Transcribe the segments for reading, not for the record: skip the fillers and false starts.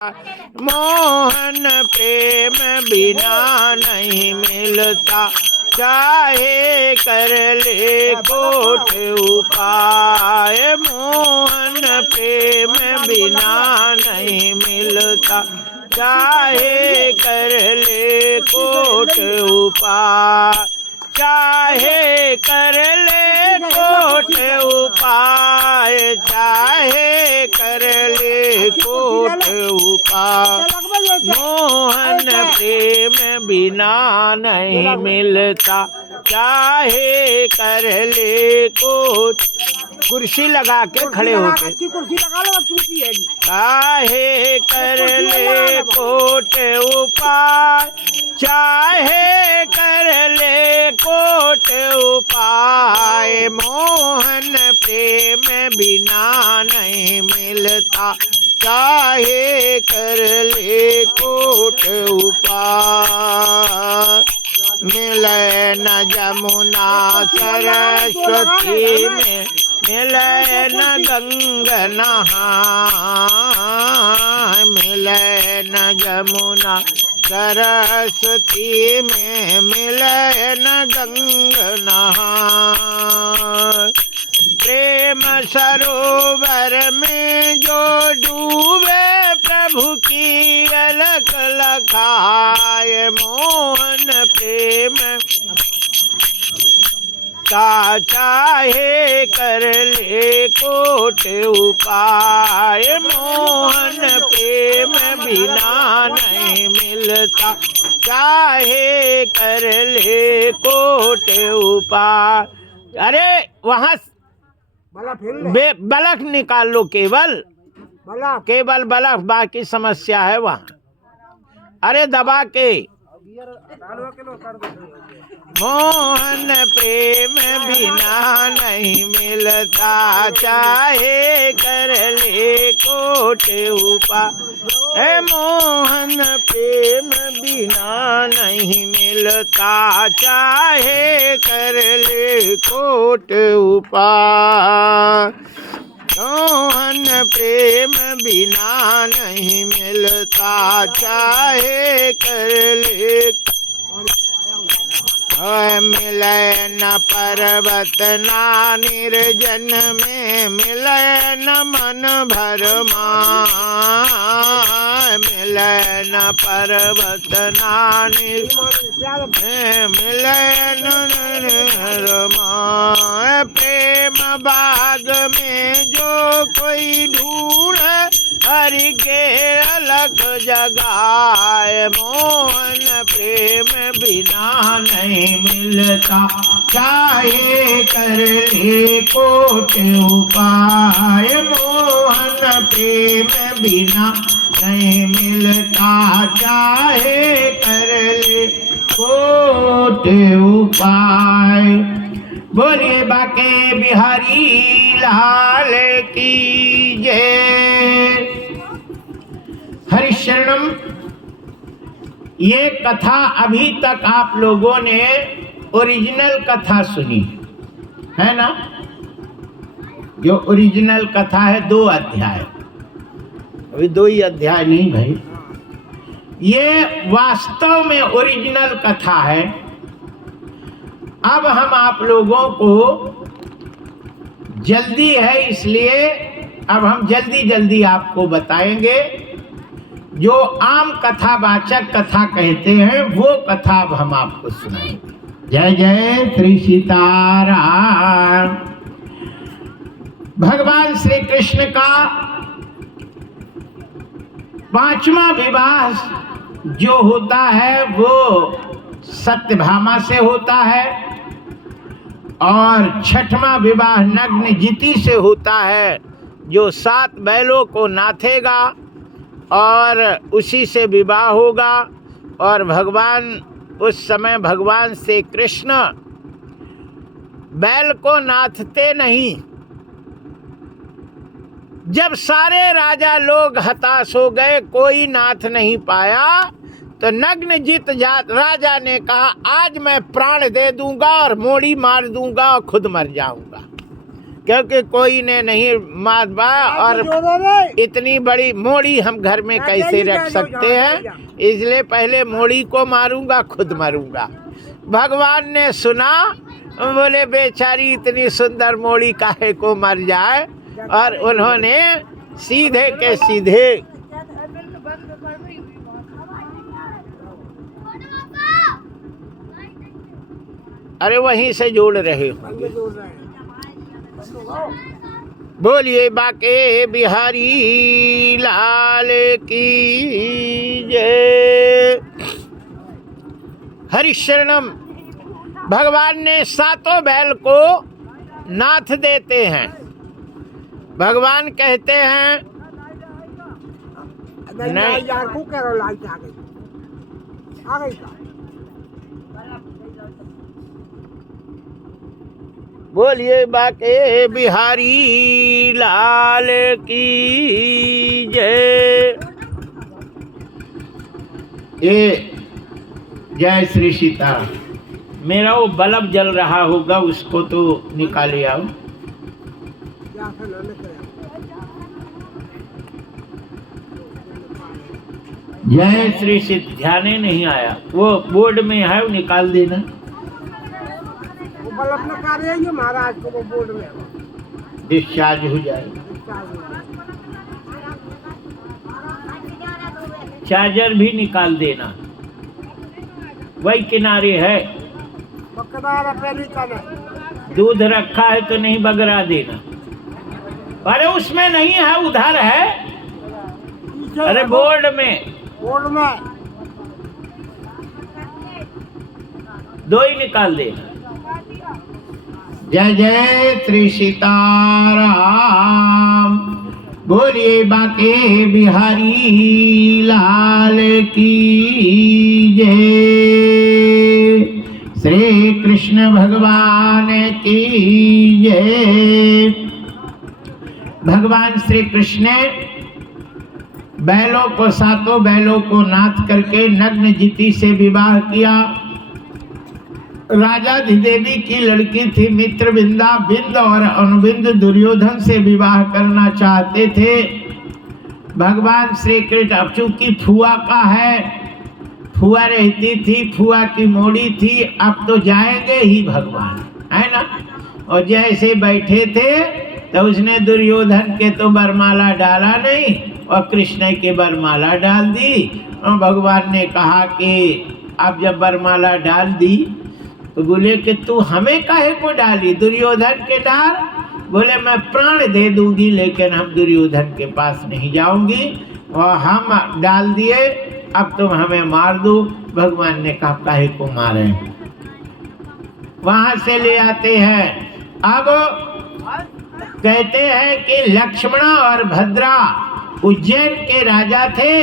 मोहन प्रेम बिना नहीं मिलता, चाहे कर ले कोट उपाय। मोहन प्रेम बिना नहीं मिलता, चाहे कर ले कोट उपाय। चाहे कर ले कोट उपाय, चाहे कर ले कोट उपाय। मोहन प्रेम बिना नहीं मिलता, चाहे कर ले कोट। कुर्सी लगा के खड़े होके कुर्सी लगा लो, टूटी है। चाहे कर ले कोट उपाय, चाहे कर ले कोट उपाय। मोहन प्रेम बिना नहीं मिलता, चाहे कर ले कोट उपाय। मिले न जमुना सरस्वती में, मिले न गंगा नहाय। मिले न जमुना सरस्वती में, मिले न गंगा नहाय। प्रेम सरोवर में जो डूबे, प्रभु की अलख लखाए। मोहन प्रेम का चाहे कर ले कोट उपाय। मोहन प्रेम बिना नहीं मिलता, चाहे कर ले कोट उपाय। अरे वहाँ बलख निकाल लो, केवल बलख, बाकी समस्या है वहाँ। अरे दबा के। मोहन प्रेम बिना नहीं मिलता, चाहे कर ले कोट उपाय। मोहन प्रेम बिना नहीं मिलता, चाहे कर ले कोट उपाय। मोहन प्रेम बिना नहीं मिलता, चाहे कर ले। मिले न पर्वत ना निर्जन में, मिले न मन भर माय। मिले न पर्वत ना मिले न माय। प्रेम बाग में जो कोई ढूंढे, हरि के अलख जगाए। मोहन प्रेम बिना नहीं मिलता, चाहे कर ले कोट उपाय। मोहन प्रेम बिना नहीं मिलता, चाहे कर ले कोट उपाय। बोलिए बाके बिहारी लाल की जय। हरिशरणम। ये कथा अभी तक आप लोगों ने ओरिजिनल कथा सुनी है ना। जो ओरिजिनल कथा है 2 अध्याय, अभी 2 ही अध्याय नहीं भाई। ये वास्तव में ओरिजिनल कथा है। अब हम आप लोगों को जल्दी है, इसलिए अब हम जल्दी आपको बताएंगे। जो आम कथावाचक कथा कहते हैं, वो कथा अब हम आपको सुनाएंगे। जय जय श्री सीताराम। भगवान श्री कृष्ण का 5वां विवाह जो होता है वो सत्यभामा से होता है, और 6वां विवाह नग्नजिती से होता है, जो 7 बैलों को नाथेगा और उसी से विवाह होगा। और भगवान उस समय भगवान श्री कृष्ण बैल को नाथते नहीं। जब सारे राजा लोग हताश हो गए, कोई नाथ नहीं पाया, तो नग्नजित राजा ने कहा आज मैं प्राण दे दूंगा और मोड़ी मार दूंगा और खुद मर जाऊंगा। क्योंकि कोई ने नहीं मारवा और जोड़ो रे इतनी बड़ी मोड़ी हम घर में कैसे रख सकते हैं, इसलिए पहले मोड़ी को मारूंगा, खुद मरूंगा। भगवान ने सुना, बोले बेचारी इतनी सुंदर मोड़ी काहे को मर जाए, और उन्होंने सीधे के सीधे अरे वहीं से जोड़ रहे हो। जोड़ रहे हैं। बोलिए बाके बिहारी लाल की जय। हरिशरणम। भगवान ने सातों बैल को नाथ देते हैं। भगवान कहते हैं नहीं यार को करो, लाइट आ गई का। बोलिए बाके बिहारी लाल की जय। ये जय श्री सीता। मेरा वो बल्ब जल रहा होगा, उसको तो निकाले आओ। जय श्री सीता। ध्यान नहीं आया, वो बोर्ड में है, वो निकाल देना। वो बल्ब निकाल रही है महाराज को, वो बोर्ड में डिस्चार्ज हो जाए। चार्जर भी निकाल देना, वही किनारे है। दूध रखा है तो नहीं बगरा देना। अरे उसमें नहीं है, उधर है। अरे बोर्ड में दो ही निकाल देना। जय जय श्री सीताराम। बोलिए बाके बिहारी लाल की जय। श्री कृष्ण भगवान की जय। भगवान श्री कृष्ण बैलों को, सातों बैलों को नाथ करके नग्न जिति से विवाह किया। राजा अधिदेवी की लड़की थी मित्रविंदा। बिंद और अनुबिंद दुर्योधन से विवाह करना चाहते थे। भगवान श्री कृष्ण, अब चूंकि फुआ का है, फुआ रहती थी, फुआ की मोड़ी थी, अब तो जाएंगे ही भगवान, है ना। और जैसे बैठे थे तो उसने दुर्योधन के तो बरमाला डाला नहीं और कृष्ण के बरमाला डाल दी। और भगवान ने कहा कि अब जब बरमाला डाल दी तो बोले कि तू हमें काहे को डाली, दुर्योधन के डाल। बोले मैं प्राण दे दूंगी लेकिन हम दुर्योधन के पास नहीं जाऊंगी, और हम डाल दिए, अब तुम हमें मार दो। भगवान ने कहा काहे को मारे। वहां से ले आते हैं। अब कहते हैं कि लक्ष्मण और भद्रा उज्जैन के राजा थे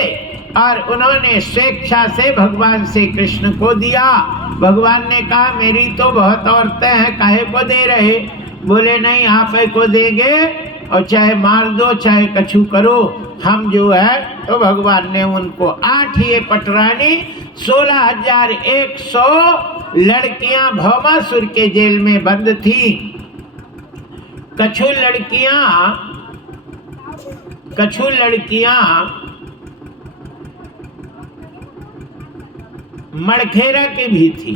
और उन्होंने स्वेच्छा से भगवान श्री कृष्ण को दिया। भगवान ने कहा मेरी तो बहुत औरतें हैं, काहे को दे रहे। बोले नहीं, आप को देंगे और चाहे मार दो चाहे कछु करो, हम जो है। तो भगवान ने उनको 8 ये पटरानी 16,100 लड़कियां भौमासुर के जेल में बंद थी। कछु लड़कियां मड़खेरा की भी थी।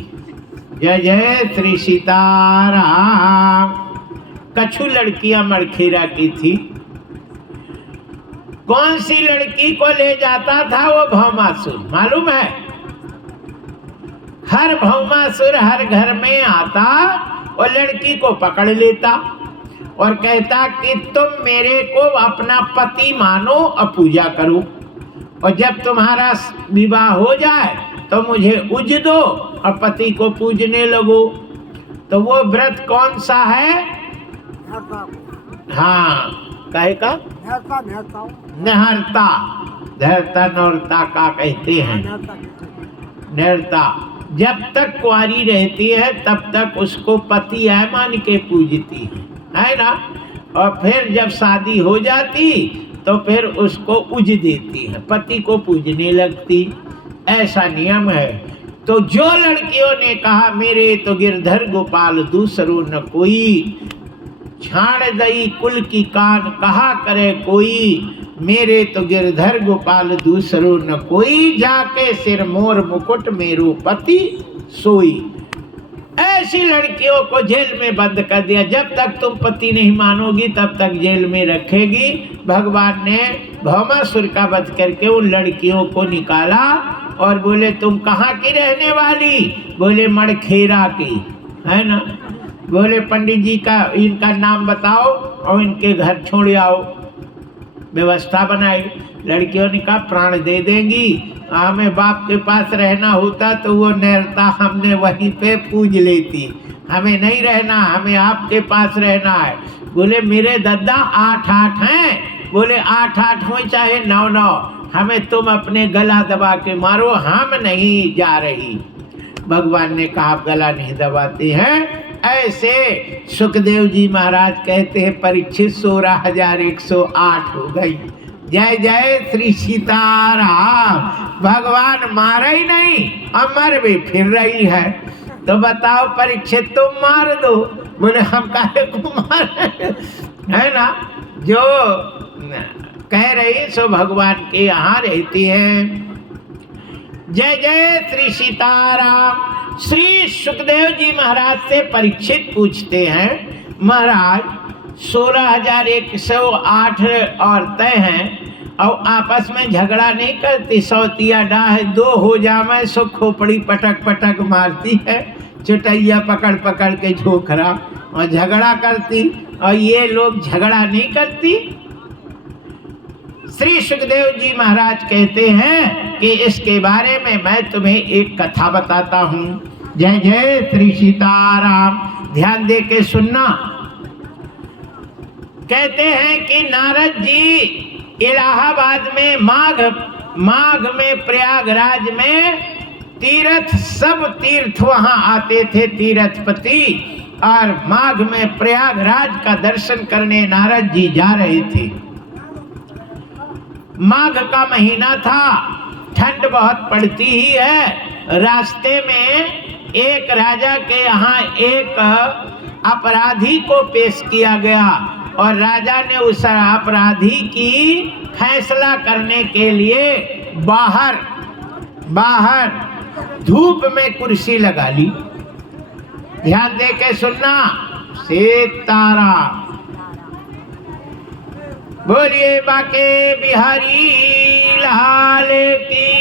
जय जय श्री सीताराम। कछु लड़कियां मड़खेरा की थी। कौन सी लड़की को ले जाता था वो भौमासुर, मालूम है। हर भौमासुर हर घर में आता और लड़की को पकड़ लेता और कहता कि तुम मेरे को अपना पति मानो और पूजा करो, और जब तुम्हारा विवाह हो जाए तो मुझे उज दो और पति को पूजने लगो। तो वो व्रत कौन सा है? हाँ, काहे का? नहरता। धरता नौरता का कहते हैं। नहरता जब तक कुंवारी रहती है तब तक उसको पति है मान के पूजती है ना। और फिर जब शादी हो जाती तो फिर उसको उज देती है, पति को पूजने लगती। ऐसा नियम है। तो जो लड़कियों ने कहा मेरे तो गिरधर गोपाल दूसरो न कोई, छाड़ दई कुल की कान, कहा करे कोई, मेरे तो गिरधर गोपाल दूसरो न कोई, जाके सिर मोर मुकुट मेरो पति सोई। ऐसी लड़कियों को जेल में बंद कर दिया, जब तक तुम पति नहीं मानोगी तब तक जेल में रखेगी। भगवान ने भौमासुर का वध करके उन लड़कियों को निकाला और बोले तुम कहाँ की रहने वाली? बोले मड़खेरा की, है ना। बोले पंडित जी का इनका नाम बताओ और इनके घर छोड़ आओ। व्यवस्था बनाई। लड़कियों ने कहा प्राण दे देंगी, हमें बाप के पास रहना होता तो वो नैरता हमने वहीं पे पूज लेती, हमें नहीं रहना, हमें आपके पास रहना है। बोले मेरे दादा 8-8 हैं। बोले 8-8 हो चाहे 9-9, हमें तुम अपने गला दबा के मारो, हम नहीं जा रही। भगवान ने कहा गला नहीं दबाते हैं। ऐसे सुखदेव जी महाराज कहते हैं परीक्षित 16,108 हो गई। जय जय श्री सीताराम। भगवान मारा ही नहीं, अमर भी फिर रही है। तो बताओ परीक्षित तुम मार दो। बोले हम काहे को मारे, है ना। जो कह रही सो भगवान के यहाँ रहती है। जय जय श्री सीताराम। श्री सुखदेव जी महाराज से परीक्षित पूछते हैं महाराज 16,108 औरतें हैं और आपस में झगड़ा नहीं करती, सौतिया डाह 2 हो जावे सो खोपड़ी पटक पटक मारती है, चटैया पकड़ पकड़ के झोखरा और झगड़ा करती, और ये लोग झगड़ा नहीं करती। श्री सुखदेव जी महाराज कहते हैं कि इसके बारे में मैं तुम्हें एक कथा बताता हूँ। जय जय श्री सीताराम। ध्यान दे के सुनना। कहते हैं कि नारद जी इलाहाबाद में माघ में प्रयागराज में तीर्थ, सब तीर्थ वहां आते थे तीर्थपति, और माघ में प्रयागराज का दर्शन करने नारद जी जा रहे थे। माघ का महीना था, ठंड बहुत पड़ती ही है। रास्ते में एक राजा के यहाँ एक अपराधी को पेश किया गया और राजा ने उस अपराधी की फैसला करने के लिए बाहर धूप में कुर्सी लगा ली। ध्यान दे के सुनना। सीताराम। बोलिए बाके बिहारी लाल की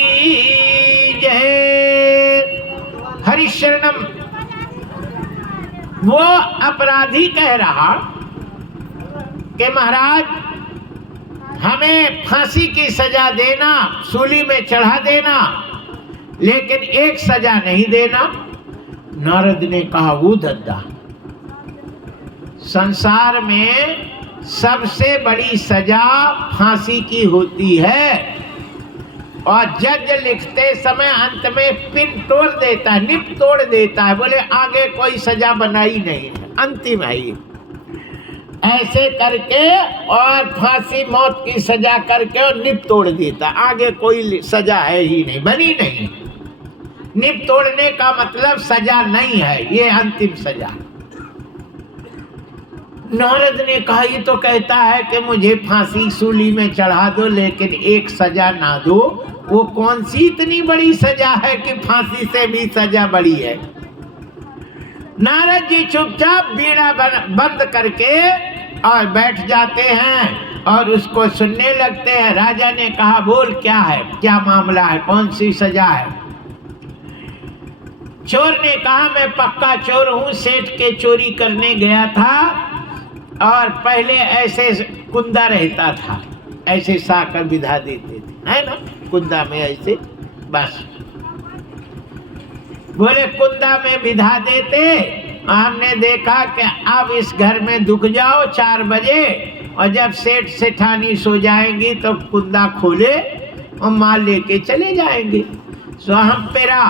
जय। हरिशरणम। वो अपराधी कह रहा कि महाराज हमें फांसी की सजा देना, सूली में चढ़ा देना, लेकिन एक सजा नहीं देना। नारद ने कहा वो दद्दा, संसार में सबसे बड़ी सजा फांसी की होती है, और जज लिखते समय अंत में पिन तोड़ देता है, निप तोड़ देता है। बोले आगे कोई सजा बनाई नहीं है, अंतिम है ये। ऐसे करके और फांसी मौत की सजा करके और निप तोड़ देता, आगे कोई सजा है ही नहीं, बनी नहीं। निप तोड़ने का मतलब सजा नहीं है, ये अंतिम सजा। नारद ने कहा ये तो कहता है कि मुझे फांसी सूली में चढ़ा दो लेकिन एक सजा ना दो। वो कौन सी इतनी बड़ी सजा है कि फांसी से भी सजा बड़ी है। नारद जी चुपचाप बीड़ा बंद करके और बैठ जाते हैं और उसको सुनने लगते हैं। राजा ने कहा बोल क्या है, क्या मामला है, कौन सी सजा है। चोर ने कहा मैं पक्का चोर हूँ, सेठ के चोरी करने गया था और पहले ऐसे कुंदा रहता था, ऐसे साकर विधा देते थे, है ना, कुंदा में ऐसे बस। बोले कुंदा में विधा देते, हमने देखा कि अब इस घर में दुख जाओ 4 बजे, और जब सेठ सेठानी सो जाएंगी तो कुंदा खोले और माल लेके चले जाएंगे। सो हम पेरा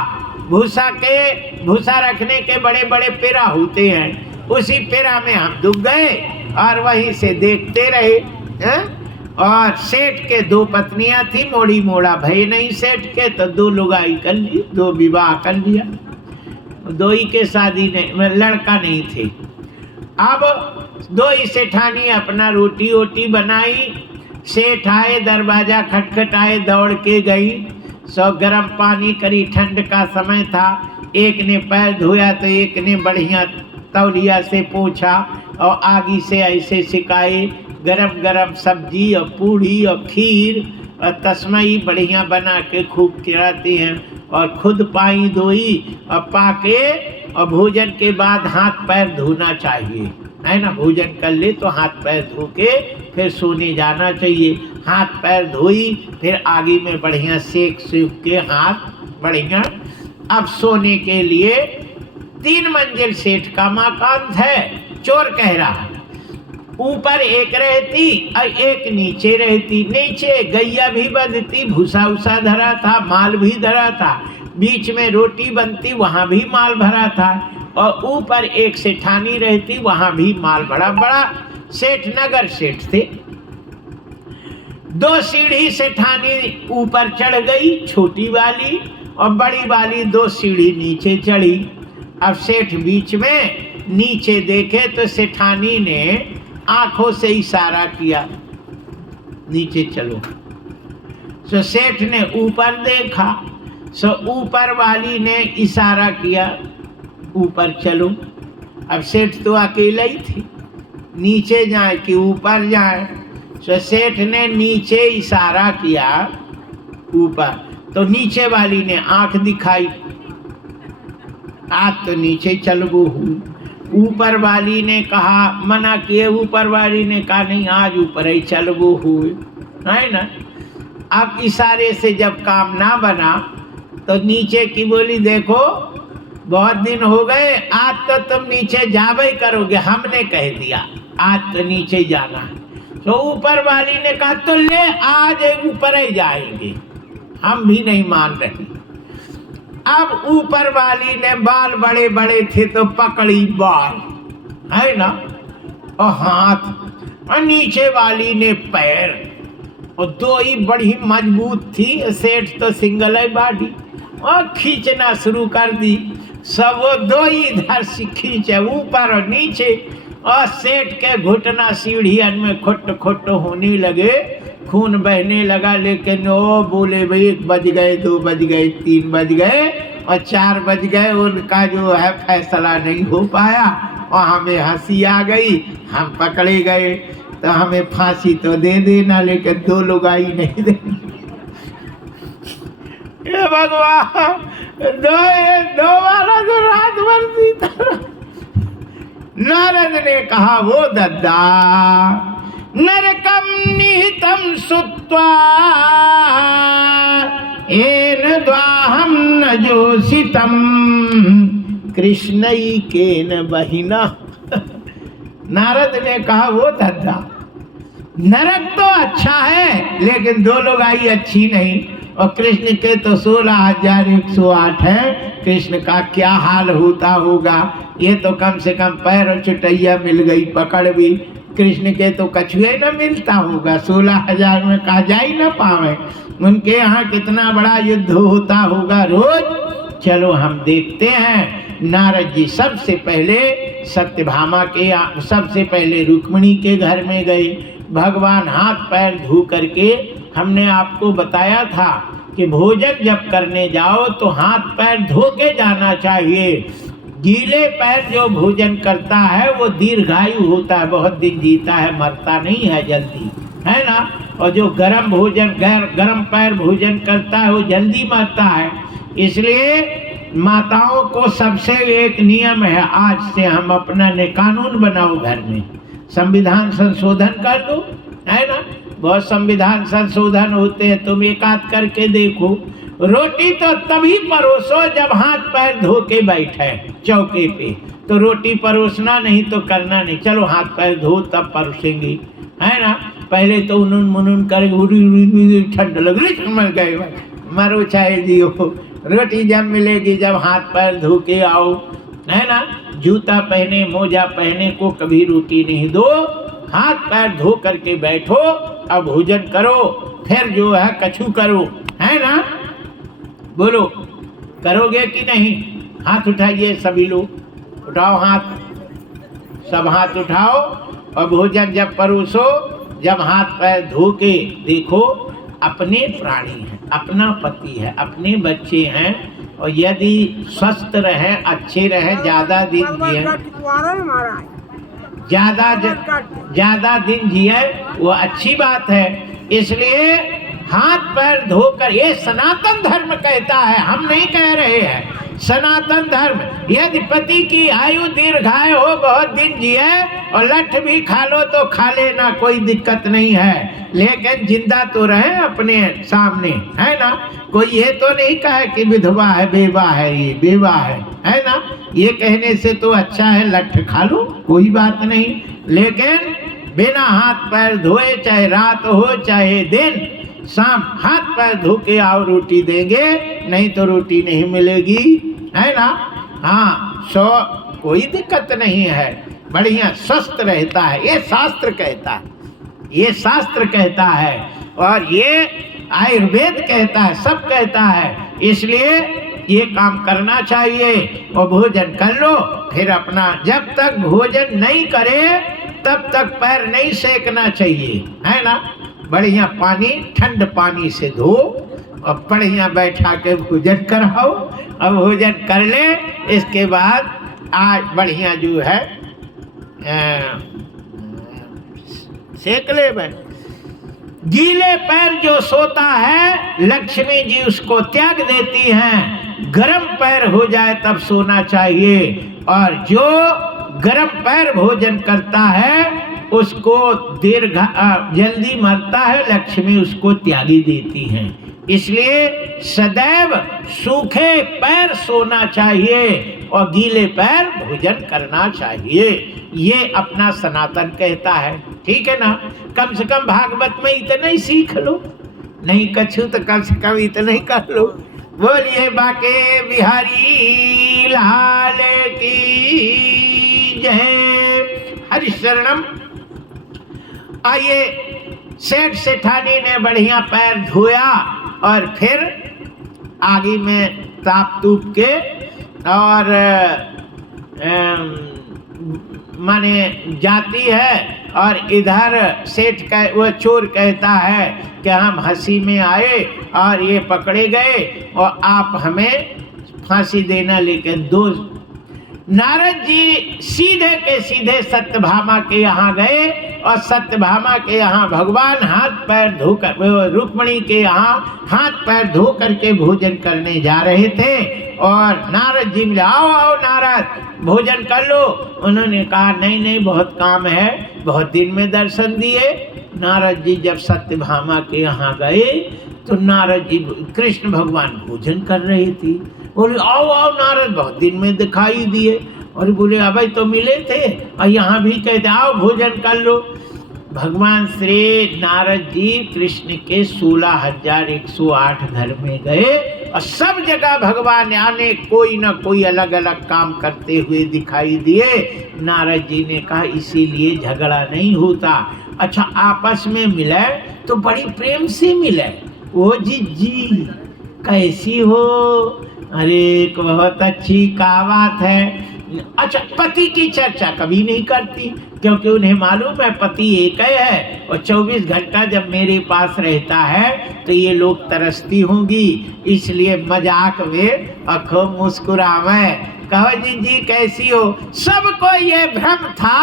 भूसा रखने के बड़े बड़े पेरा होते हैं, उसी पेरा में हम दुख गए और वहीं से देखते रहे हैं? और सेठ के 2 पत्नियां थी, मोड़ी मोड़ा भय नहीं सेठ के, तो 2 लुगाई कर ली, 2 विवाह कर लिया, 2 ही के शादी नहीं, लड़का नहीं थे। अब दो ही सेठानी अपना रोटी वोटी बनाई। सेठ आए, दरवाजा खटखटाए, दौड़ के गई। सो गर्म पानी करी, ठंड का समय था। एक ने पैर धोया तो एक ने बढ़िया तौलिया से पोंछा और आगी से ऐसे सिकाए। गरम गरम सब्जी और पूड़ी और खीर और तस्मई बढ़िया बना के खूब खिलाती हैं। और खुद पाई धोई और पाके, और भोजन के बाद हाथ पैर धोना चाहिए, है ना। भोजन कर ले तो हाथ पैर धो के फिर सोने जाना चाहिए। हाथ पैर धोई, फिर आगे में बढ़िया सेक के हाथ बढ़िया। अब सोने के लिए 3 मंजिल सेठ का मकान है। चोर कह रहा, ऊपर एक रहती और एक नीचे रहती। नीचे गैया भी बंधती, भूसा उसा धरा था, माल भी धरा था। बीच में रोटी बनती, वहाँ भी माल भरा था। और ऊपर एक सेठानी रहती, वहाँ भी माल बड़ा बड़ा। सेठ नगर सेठ थे। 2 सीढ़ी सेठानी ऊपर चढ़ गई, छोटी वाली, और बड़ी वाली 2 सीढ़ी नीचे चढ़ी। अब सेठ बीच में नीचे देखे तो सेठानी ने आंखों से इशारा किया, नीचे चलो। सो सेठ ने ऊपर देखा, सो ऊपर वाली ने इशारा किया, ऊपर चलो। अब सेठ तो अकेला ही थी, नीचे जाए कि ऊपर जाए। सो सेठ ने नीचे इशारा किया, ऊपर। तो नीचे वाली ने आंख दिखाई, आज तो नीचे चलबो हूँ। ऊपर वाली ने कहा, मना किए। ऊपर वाली ने कहा नहीं, आज ऊपर ही चलबो हुए, है ना। अब इशारे से जब काम ना बना तो नीचे की बोली, देखो बहुत दिन हो गए, आज तो तुम नीचे जावे करोगे, हमने कह दिया आज तो नीचे जाना है। तो ऊपर वाली ने कहा तो ले, आज ऊपर ही जाएंगे, हम भी नहीं मान रहे। अब ऊपर वाली ने, बाल बड़े बड़े थे तो पकड़ी बाल, है ना, और हाथ, और नीचे वाली ने पैर, और 2 ही बड़ी मजबूत थी। सेठ तो सिंगल है बाडी, और खींचना शुरू कर दी। सब वो 2 ही इधर से खींचे, ऊपर और नीचे। और सेठ के घुटना सीढ़ियन में खुट खुट होने लगे, खून बहने लगा। लेकिन वो बोले भाई 1 बज गए, 2 बज गए, 3 बज गए और 4 बज गए, उनका जो है फैसला नहीं हो पाया। और हमें हंसी आ गई, हम पकड़े गए। तो हमें फांसी तो दे देना, लेकिन 2 लुगाई नहीं देनी। ये भगवान, 2 वाला तो रात भर सीता। नारद ने कहा, वो दद्दा नरकम निहितम सुत्वा एन द्वाहम न जोषितम कृष्णई केन बहिना। नारद ने कहा, वो दद्दा, नरक तो अच्छा है लेकिन 2 लोग आई अच्छी नहीं। और कृष्ण के तो 16,108 है। कृष्ण का क्या हाल होता होगा। ये तो कम से कम पैर और चुटैया मिल गई, पकड़ भी। कृष्ण के तो कछुए न मिलता होगा, 16,000 में कहा जा ही न पावे। उनके यहाँ कितना बड़ा युद्ध होता होगा रोज। चलो हम देखते हैं। नारद जी सबसे पहले सत्यभामा के, सबसे पहले रुक्मिणी के घर में गए। भगवान हाथ पैर धो करके, हमने आपको बताया था कि भोजन जब करने जाओ तो हाथ पैर धो के जाना चाहिए। गीले पैर जो भोजन करता है वो दीर्घायु होता है, बहुत दिन जीता है, मरता नहीं है जल्दी, है ना। और जो गरम भोजन, गरम पैर भोजन करता है वो जल्दी मरता है। इसलिए माताओं को सबसे एक नियम है, आज से हम अपना ने कानून बनाओ, घर में संविधान संशोधन कर दो, है ना। बहुत संविधान संशोधन होते हैं, तुम एक आध करके देखो। रोटी तो तभी परोसो जब हाथ पैर धो के बैठे चौके पे, तो रोटी परोसना नहीं तो करना नहीं। चलो हाथ पैर धो तब परोसेंगे, है ना। पहले तो उनुन मुनुन कर ठंड लग रही, मर गए, मरो चाहे जियो। रोटी जब मिलेगी जब हाथ पैर धो के आओ, है ना। जूता पहने, मोजा पहने को कभी रोटी नहीं दो, हाथ पैर धो करके बैठो, अब भोजन करो, फिर जो है कछु करो, है ना। बोलो करोगे कि नहीं? हाथ उठाइए सभी लोग, उठाओ हाथ, सब हाथ उठाओ और भोजन जब परोसो, जब हाथ पैर धो के देखो अपने प्राणी हैं, अपना पति है, अपने बच्चे हैं, और यदि स्वस्थ रहे, अच्छे रहे, ज्यादा दिन जिए, ज्यादा दिन जिए, वो अच्छी बात है। इसलिए हाथ पैर धोकर, ये सनातन धर्म कहता है, हम नहीं कह रहे हैं। सनातन धर्म, यदि पति की आयु दीर्घायु हो, बहुत दिन जिए और लठ भी खा लो तो खा लेना, कोई दिक्कत नहीं है, लेकिन जिंदा तो रहे अपने सामने, है ना। कोई ये तो नहीं कहे कि विधवा है, बेवा है, ये बेवा है ना। ये कहने से तो अच्छा है लठ खा लो, कोई बात नहीं, लेकिन बिना हाथ पैर धोए, चाहे रात हो चाहे दिन, शाम हाथ पैर धो के आओ, रोटी देंगे, नहीं तो रोटी नहीं मिलेगी, है ना। हाँ, कोई दिक्कत नहीं है, बढ़िया स्वस्थ रहता है, ये शास्त्र कहता है, ये शास्त्र कहता है, और ये आयुर्वेद कहता है, सब कहता है। इसलिए ये काम करना चाहिए, और भोजन कर लो, फिर अपना, जब तक भोजन नहीं करे तब तक पैर नहीं सेकना चाहिए, है ना। बढ़िया पानी, ठंड पानी से धो और बढ़िया बैठा के भोजन कराओ, और भोजन कर ले, इसके बाद आज बढ़िया जो है सेक ले। गीले पैर जो सोता है, लक्ष्मी जी उसको त्याग देती हैं, गरम पैर हो जाए तब सोना चाहिए, और जो गरम पैर भोजन करता है उसको जल्दी मरता है, लक्ष्मी उसको त्यागी देती हैं। इसलिए सदैव सूखे पैर सोना चाहिए और गीले पैर भोजन करना चाहिए, ये अपना सनातन कहता है, ठीक है ना। कम से कम भागवत में इतना ही सीख लो, नहीं कछु तो कम से कम इतना ही कर लो। बोलिए बाके बिहारी लाल की जय। हरिशरणम। आइए, सेठ सेठानी ने बढ़िया पैर धोया और फिर आगे में ताप तूप के, और माने जाती है, और इधर सेठ का वो चोर कहता है कि हम हंसी में आए और ये पकड़े गए और आप हमें फांसी देना, लेकिन दो। नारद जी सीधे के सीधे सत्यभामा के यहाँ गए, और सत्यभामा के यहाँ भगवान हाथ पैर धोकर, रुक्मिणी के यहाँ हाथ पैर धो करके भोजन करने जा रहे थे, और नारद जी बोले आओ आओ नारद भोजन कर लो। उन्होंने कहा नहीं नहीं, बहुत काम है, बहुत दिन में दर्शन दिए। नारद जी जब सत्यभामा के यहाँ गए तो नारद जी, कृष्ण भगवान भोजन कर रहे थे, बोले आओ आओ नारद, बहुत दिन में दिखाई दिए। और बोले अबे तो मिले थे, और यहाँ भी कहते आओ भोजन कर लो। भगवान श्री नारद जी कृष्ण के 16,108 घर में गए, और सब जगह भगवान आने कोई ना कोई अलग अलग काम करते हुए दिखाई दिए। नारद जी ने कहा इसीलिए झगड़ा नहीं होता, अच्छा आपस में मिले तो बड़ी प्रेम से मिले। ओ जी कैसी हो? अरे बहुत अच्छी का बात है। अच्छा, पति की चर्चा कभी नहीं करती, क्योंकि उन्हें मालूम है पति एक है, और 24 घंटा जब मेरे पास रहता है तो ये लोग तरसती होंगी, इसलिए मजाक में आंखों मुस्कुरावे। कहो जी कैसी हो? सबको ये भ्रम था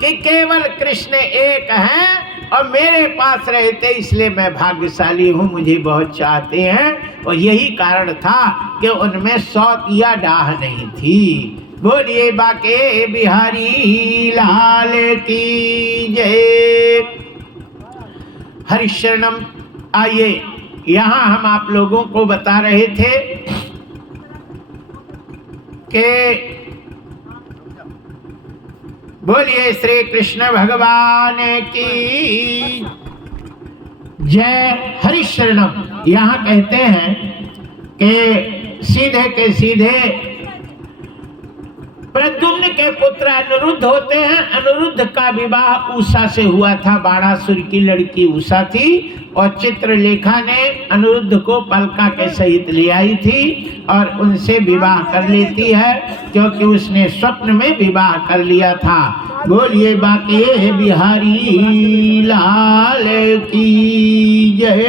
कि केवल कृष्ण एक हैं और मेरे पास रहते, इसलिए मैं भाग्यशाली हूँ, मुझे बहुत चाहते हैं, और यही कारण था कि उनमें सौत या डाह नहीं थी। बोलिए बाके बिहारी लाल की जय। हरिशरणम। आइए, यहाँ हम आप लोगों को बता रहे थे कि बोलिए श्री कृष्ण भगवान की जय। हरिशरणम। यहाँ कहते हैं कि सीधे के सीधे प्रद्युम्न के पुत्र अनिरुद्ध होते हैं। अनिरुद्ध का विवाह उषा से हुआ था, बाणासुर की लड़की उषा थी, और चित्रलेखा ने अनिरुद्ध को पलका के सहित ले आई थी और उनसे विवाह कर लेती है, क्योंकि उसने स्वप्न में विवाह कर लिया था। बोलिए बाके बिहारी लाल की जय।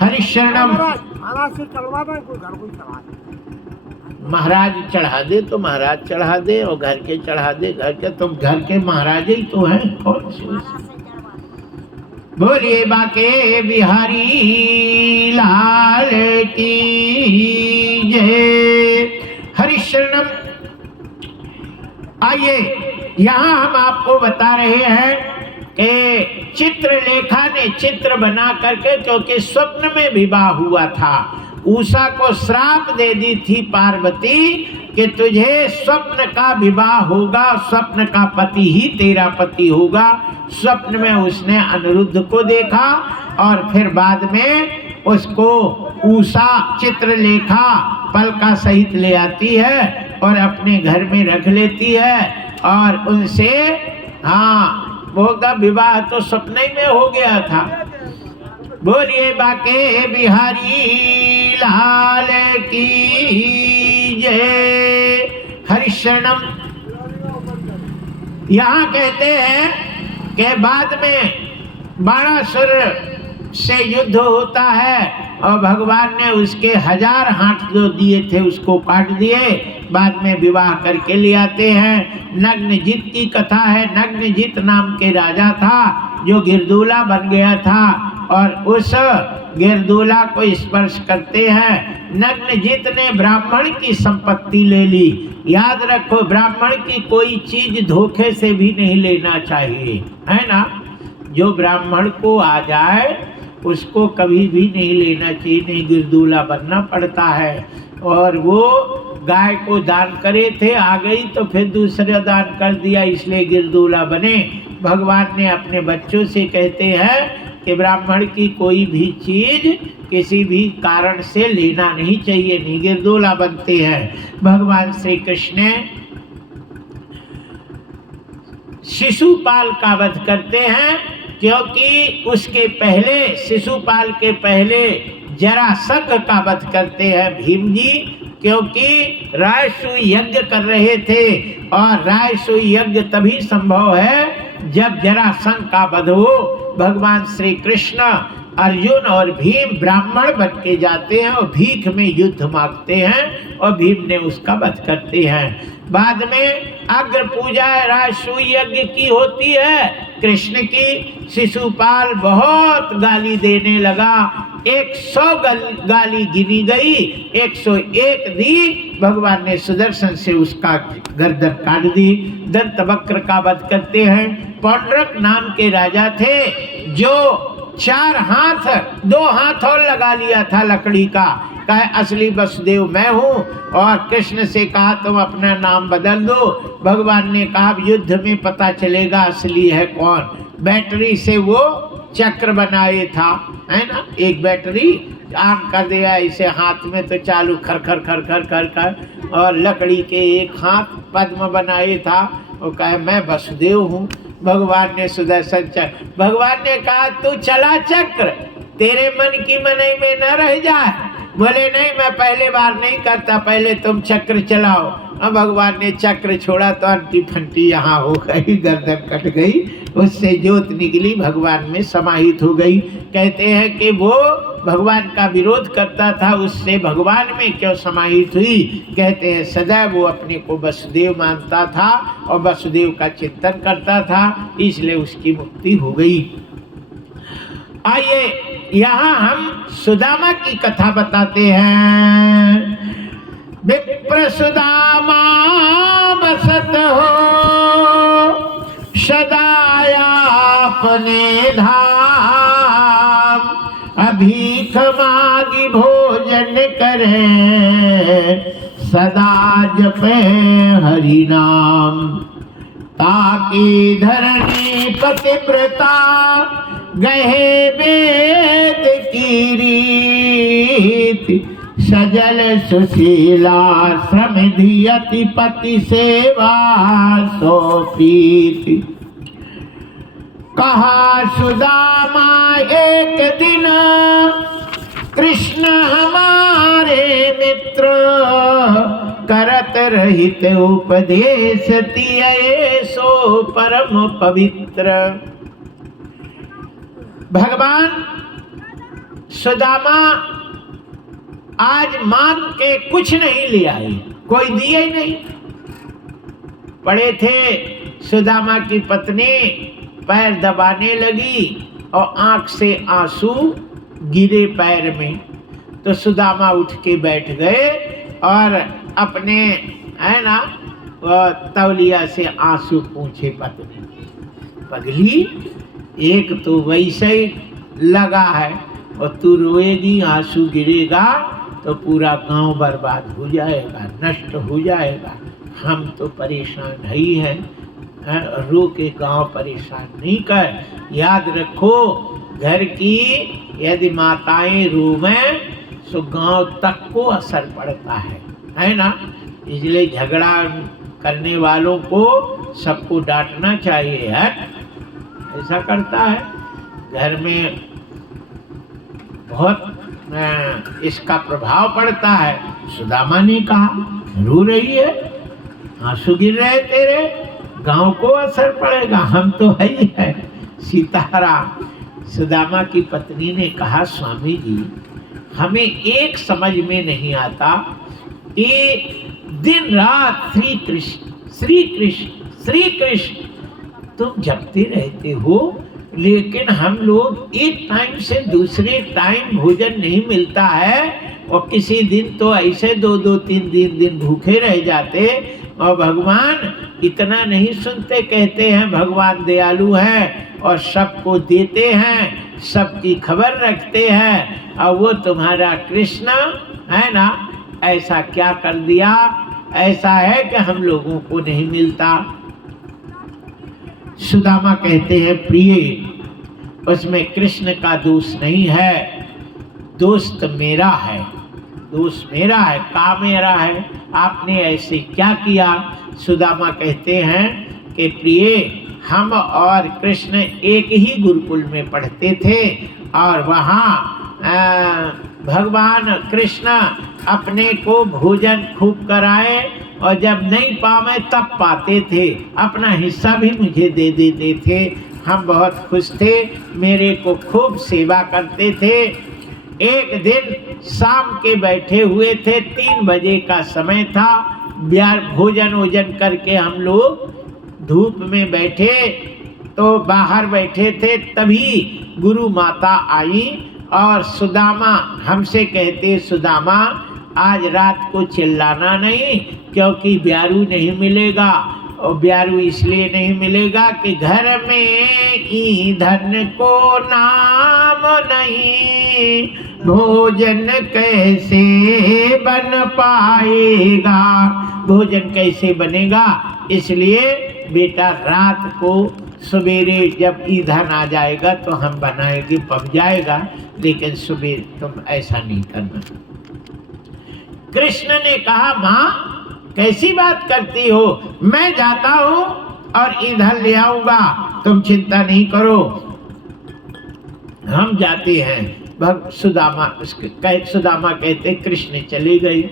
हरिशरणम। महाराज से चढ़वा दे, कोई घर कोई चढ़ा दे। महाराज चढ़ा दे तो महाराज चढ़ा दे, और घर के चढ़ा दे घर के, तुम घर के महाराज ही तो हैं, कौन से। बोलिए बाके बिहारी लाल की जय। हरिशरणम। आइए यहाँ हम आपको बता रहे हैं कि चित्रलेखा ने चित्र बना करके, क्योंकि स्वप्न में विवाह हुआ था, उषा को श्राप दे दी थी पार्वती कि तुझे स्वप्न का विवाह होगा, स्वप्न का पति ही तेरा पति होगा। स्वप्न में उसने अनिरुद्ध को देखा और फिर बाद में उसको उषा चित्रलेखा पलका सहित ले आती है और अपने घर में रख लेती है और उनसे वो का विवाह तो सपने में हो गया था। बोलिए बाके बिहारी लाल की जय। हरिशरणम। यहाँ कहते हैं कि बाद में बाणासुर से युद्ध होता है और भगवान ने उसके 1000 हाथ जो दिए थे उसको काट दिए, बाद में विवाह करके ले आते हैं। नग्नजित की कथा है। नग्नजित नाम के राजा था जो गिरदूला बन गया था और उस गिरदूला को स्पर्श करते हैं। नग्नजित ने ब्राह्मण की संपत्ति ले ली। याद रखो, ब्राह्मण की कोई चीज धोखे से भी नहीं लेना चाहिए, है ना। जो ब्राह्मण को आ जाए उसको कभी भी नहीं लेना चाहिए, नहीं गिरदूला बनना पड़ता है। और वो गाय को दान करे थे, आ गई तो फिर दूसरा दान कर दिया, इसलिए गिरदूला बने। भगवान ने अपने बच्चों से कहते हैं कि ब्राह्मण की कोई भी चीज किसी भी कारण से लेना नहीं चाहिए, नहीं गिरदूला बनते हैं। भगवान श्री कृष्ण ने शिशुपाल का वध करते हैं, क्योंकि उसके पहले शिशुपाल के पहले जरासंध का वध करते हैं भीम जी, क्योंकि रायसु यज्ञ कर रहे थे और रायसु यज्ञ तभी संभव है जब जरासंध का वध हो। भगवान श्री कृष्ण अर्जुन और भीम ब्राह्मण बन के जाते हैं और भीख में युद्ध मांगते हैं और भीम ने उसका वध करते हैं। बाद में अग्र पूजा राजसूय यज्ञ की होती है कृष्ण की। शिशुपाल बहुत गाली देने लगा, 100 गाली गिनी गई, 101 दी। भगवान ने सुदर्शन से उसका गर्दन काट दी। दंत वक्र का वध करते हैं। पौंड्रक नाम के राजा थे जो 4 हाथ 2 हाथ और लगा लिया था लकड़ी का, कहे असली वसुदेव मैं हूँ, और कृष्ण से कहा तुम अपना नाम बदल दो। भगवान ने कहा युद्ध में पता चलेगा असली है कौन। बैटरी से वो चक्र बनाए था, है ना, एक बैटरी आम कर दिया इसे हाथ में तो चालू खर खर खर खर खर खर, और लकड़ी के एक हाथ पद्म बनाए था, वो कहे मैं वसुदेव हूँ। भगवान ने सुदर्शन चक्र, भगवान ने कहा तू चला चक्र, तेरे मन की मनई में न रह जाए। बोले नहीं मैं पहले बार नहीं करता, पहले तुम चक्र चलाओ। अब भगवान ने चक्र छोड़ा तो अंटी फंटी यहाँ हो गई, गर्दन कट गई, उससे ज्योत निकली, भगवान में समाहित हो गई। कहते हैं कि वो भगवान का विरोध करता था, उससे भगवान में क्यों समाहित हुई। कहते हैं सदैव वो अपने को वसुदेव मानता था और वसुदेव का चिंतन करता था, इसलिए उसकी मुक्ति हो गई। आइए यहाँ हम सुदामा की कथा बताते हैं। विप्र सुदामा बसत हो सदा अपने धाम, अभीख मांगी भोजन करे सदा जपे हरि नाम। ताकि धरणी पतिव्रता गहे वेद की रीत, सजल सुशीला श्रमधि अति पति सेवा सो प्रीति। कहा सुदामा एक दिन कृष्ण हमारे मित्र, करत रहित उपदेश तिये सो परम पवित्र। भगवान सुदामा आज मांग के कुछ नहीं ले आए, कोई दिए ही नहीं। पड़े थे, सुदामा की पत्नी पैर दबाने लगी और आंख से आंसू गिरे पैर में। तो सुदामा उठ के बैठ गए और अपने है ना तौलिया से आंसू पूछे पत्नी। पगली, एक तो वैसे ही लगा है और तू रोएगी, आंसू गिरेगा तो पूरा गांव बर्बाद हो जाएगा, नष्ट हो जाएगा। हम तो परेशान ही हैं, रो के गांव परेशान नहीं कर। याद रखो, घर की यदि माताएं रोवें तो गांव तक को असर पड़ता है ना। इसलिए झगड़ा करने वालों को सबको डांटना चाहिए। ऐसा करता है घर में, बहुत इसका प्रभाव पड़ता है। सुदामा ने कहा, रो रही है, आंसू गिर रहे तेरे, गांव को असर पड़ेगा, हम तो है ही है। सीताराम। सुदामा की पत्नी ने कहा, स्वामी जी, हमें एक समझ में नहीं आता कि दिन रात श्री कृष्ण श्री कृष्ण श्री कृष्ण तुम जपते रहते हो, लेकिन हम लोग एक टाइम से दूसरे टाइम भोजन नहीं मिलता है और किसी दिन तो ऐसे 2-2 3 दिन भूखे रह जाते। और भगवान इतना नहीं सुनते, कहते हैं भगवान दयालु हैं और सबको देते हैं, सबकी खबर रखते हैं। और वो तुम्हारा कृष्ण है ना, ऐसा क्या कर दिया, ऐसा है कि हम लोगों को नहीं मिलता। सुदामा कहते हैं, प्रिय, उसमें कृष्ण का दोष नहीं है, दोस्त मेरा है, दोष मेरा है, काम मेरा है। आपने ऐसे क्या किया? सुदामा कहते हैं कि प्रिय, हम और कृष्ण एक ही गुरुकुल में पढ़ते थे और वहाँ भगवान कृष्ण अपने को भोजन खूब कराए और जब नहीं पावे तब पाते थे, अपना हिस्सा भी मुझे दे देते थे। हम बहुत खुश थे, मेरे को खूब सेवा करते थे। एक दिन शाम के बैठे हुए थे, 3 बजे का समय था, भोजन वोजन करके हम लोग धूप में बैठे, तो बाहर बैठे थे, तभी गुरु माता आई और सुदामा हमसे कहते, सुदामा आज रात को चिल्लाना नहीं, क्योंकि ब्यारू नहीं मिलेगा। और ब्यारू इसलिए नहीं मिलेगा कि घर में ईंधन को नाम नहीं, भोजन कैसे बन पाएगा, भोजन कैसे बनेगा। इसलिए बेटा रात को सवेरे जब ईंधन आ जाएगा तो हम बनाएंगे, पक जाएगा, लेकिन सुबह तुम ऐसा नहीं करना। कृष्ण ने कहा, माँ कैसी बात करती हो, मैं जाता हूँ और ईंधन ले आऊंगा, तुम चिंता नहीं करो, हम जाते हैं। सुदामा कहते कृष्ण चली गई,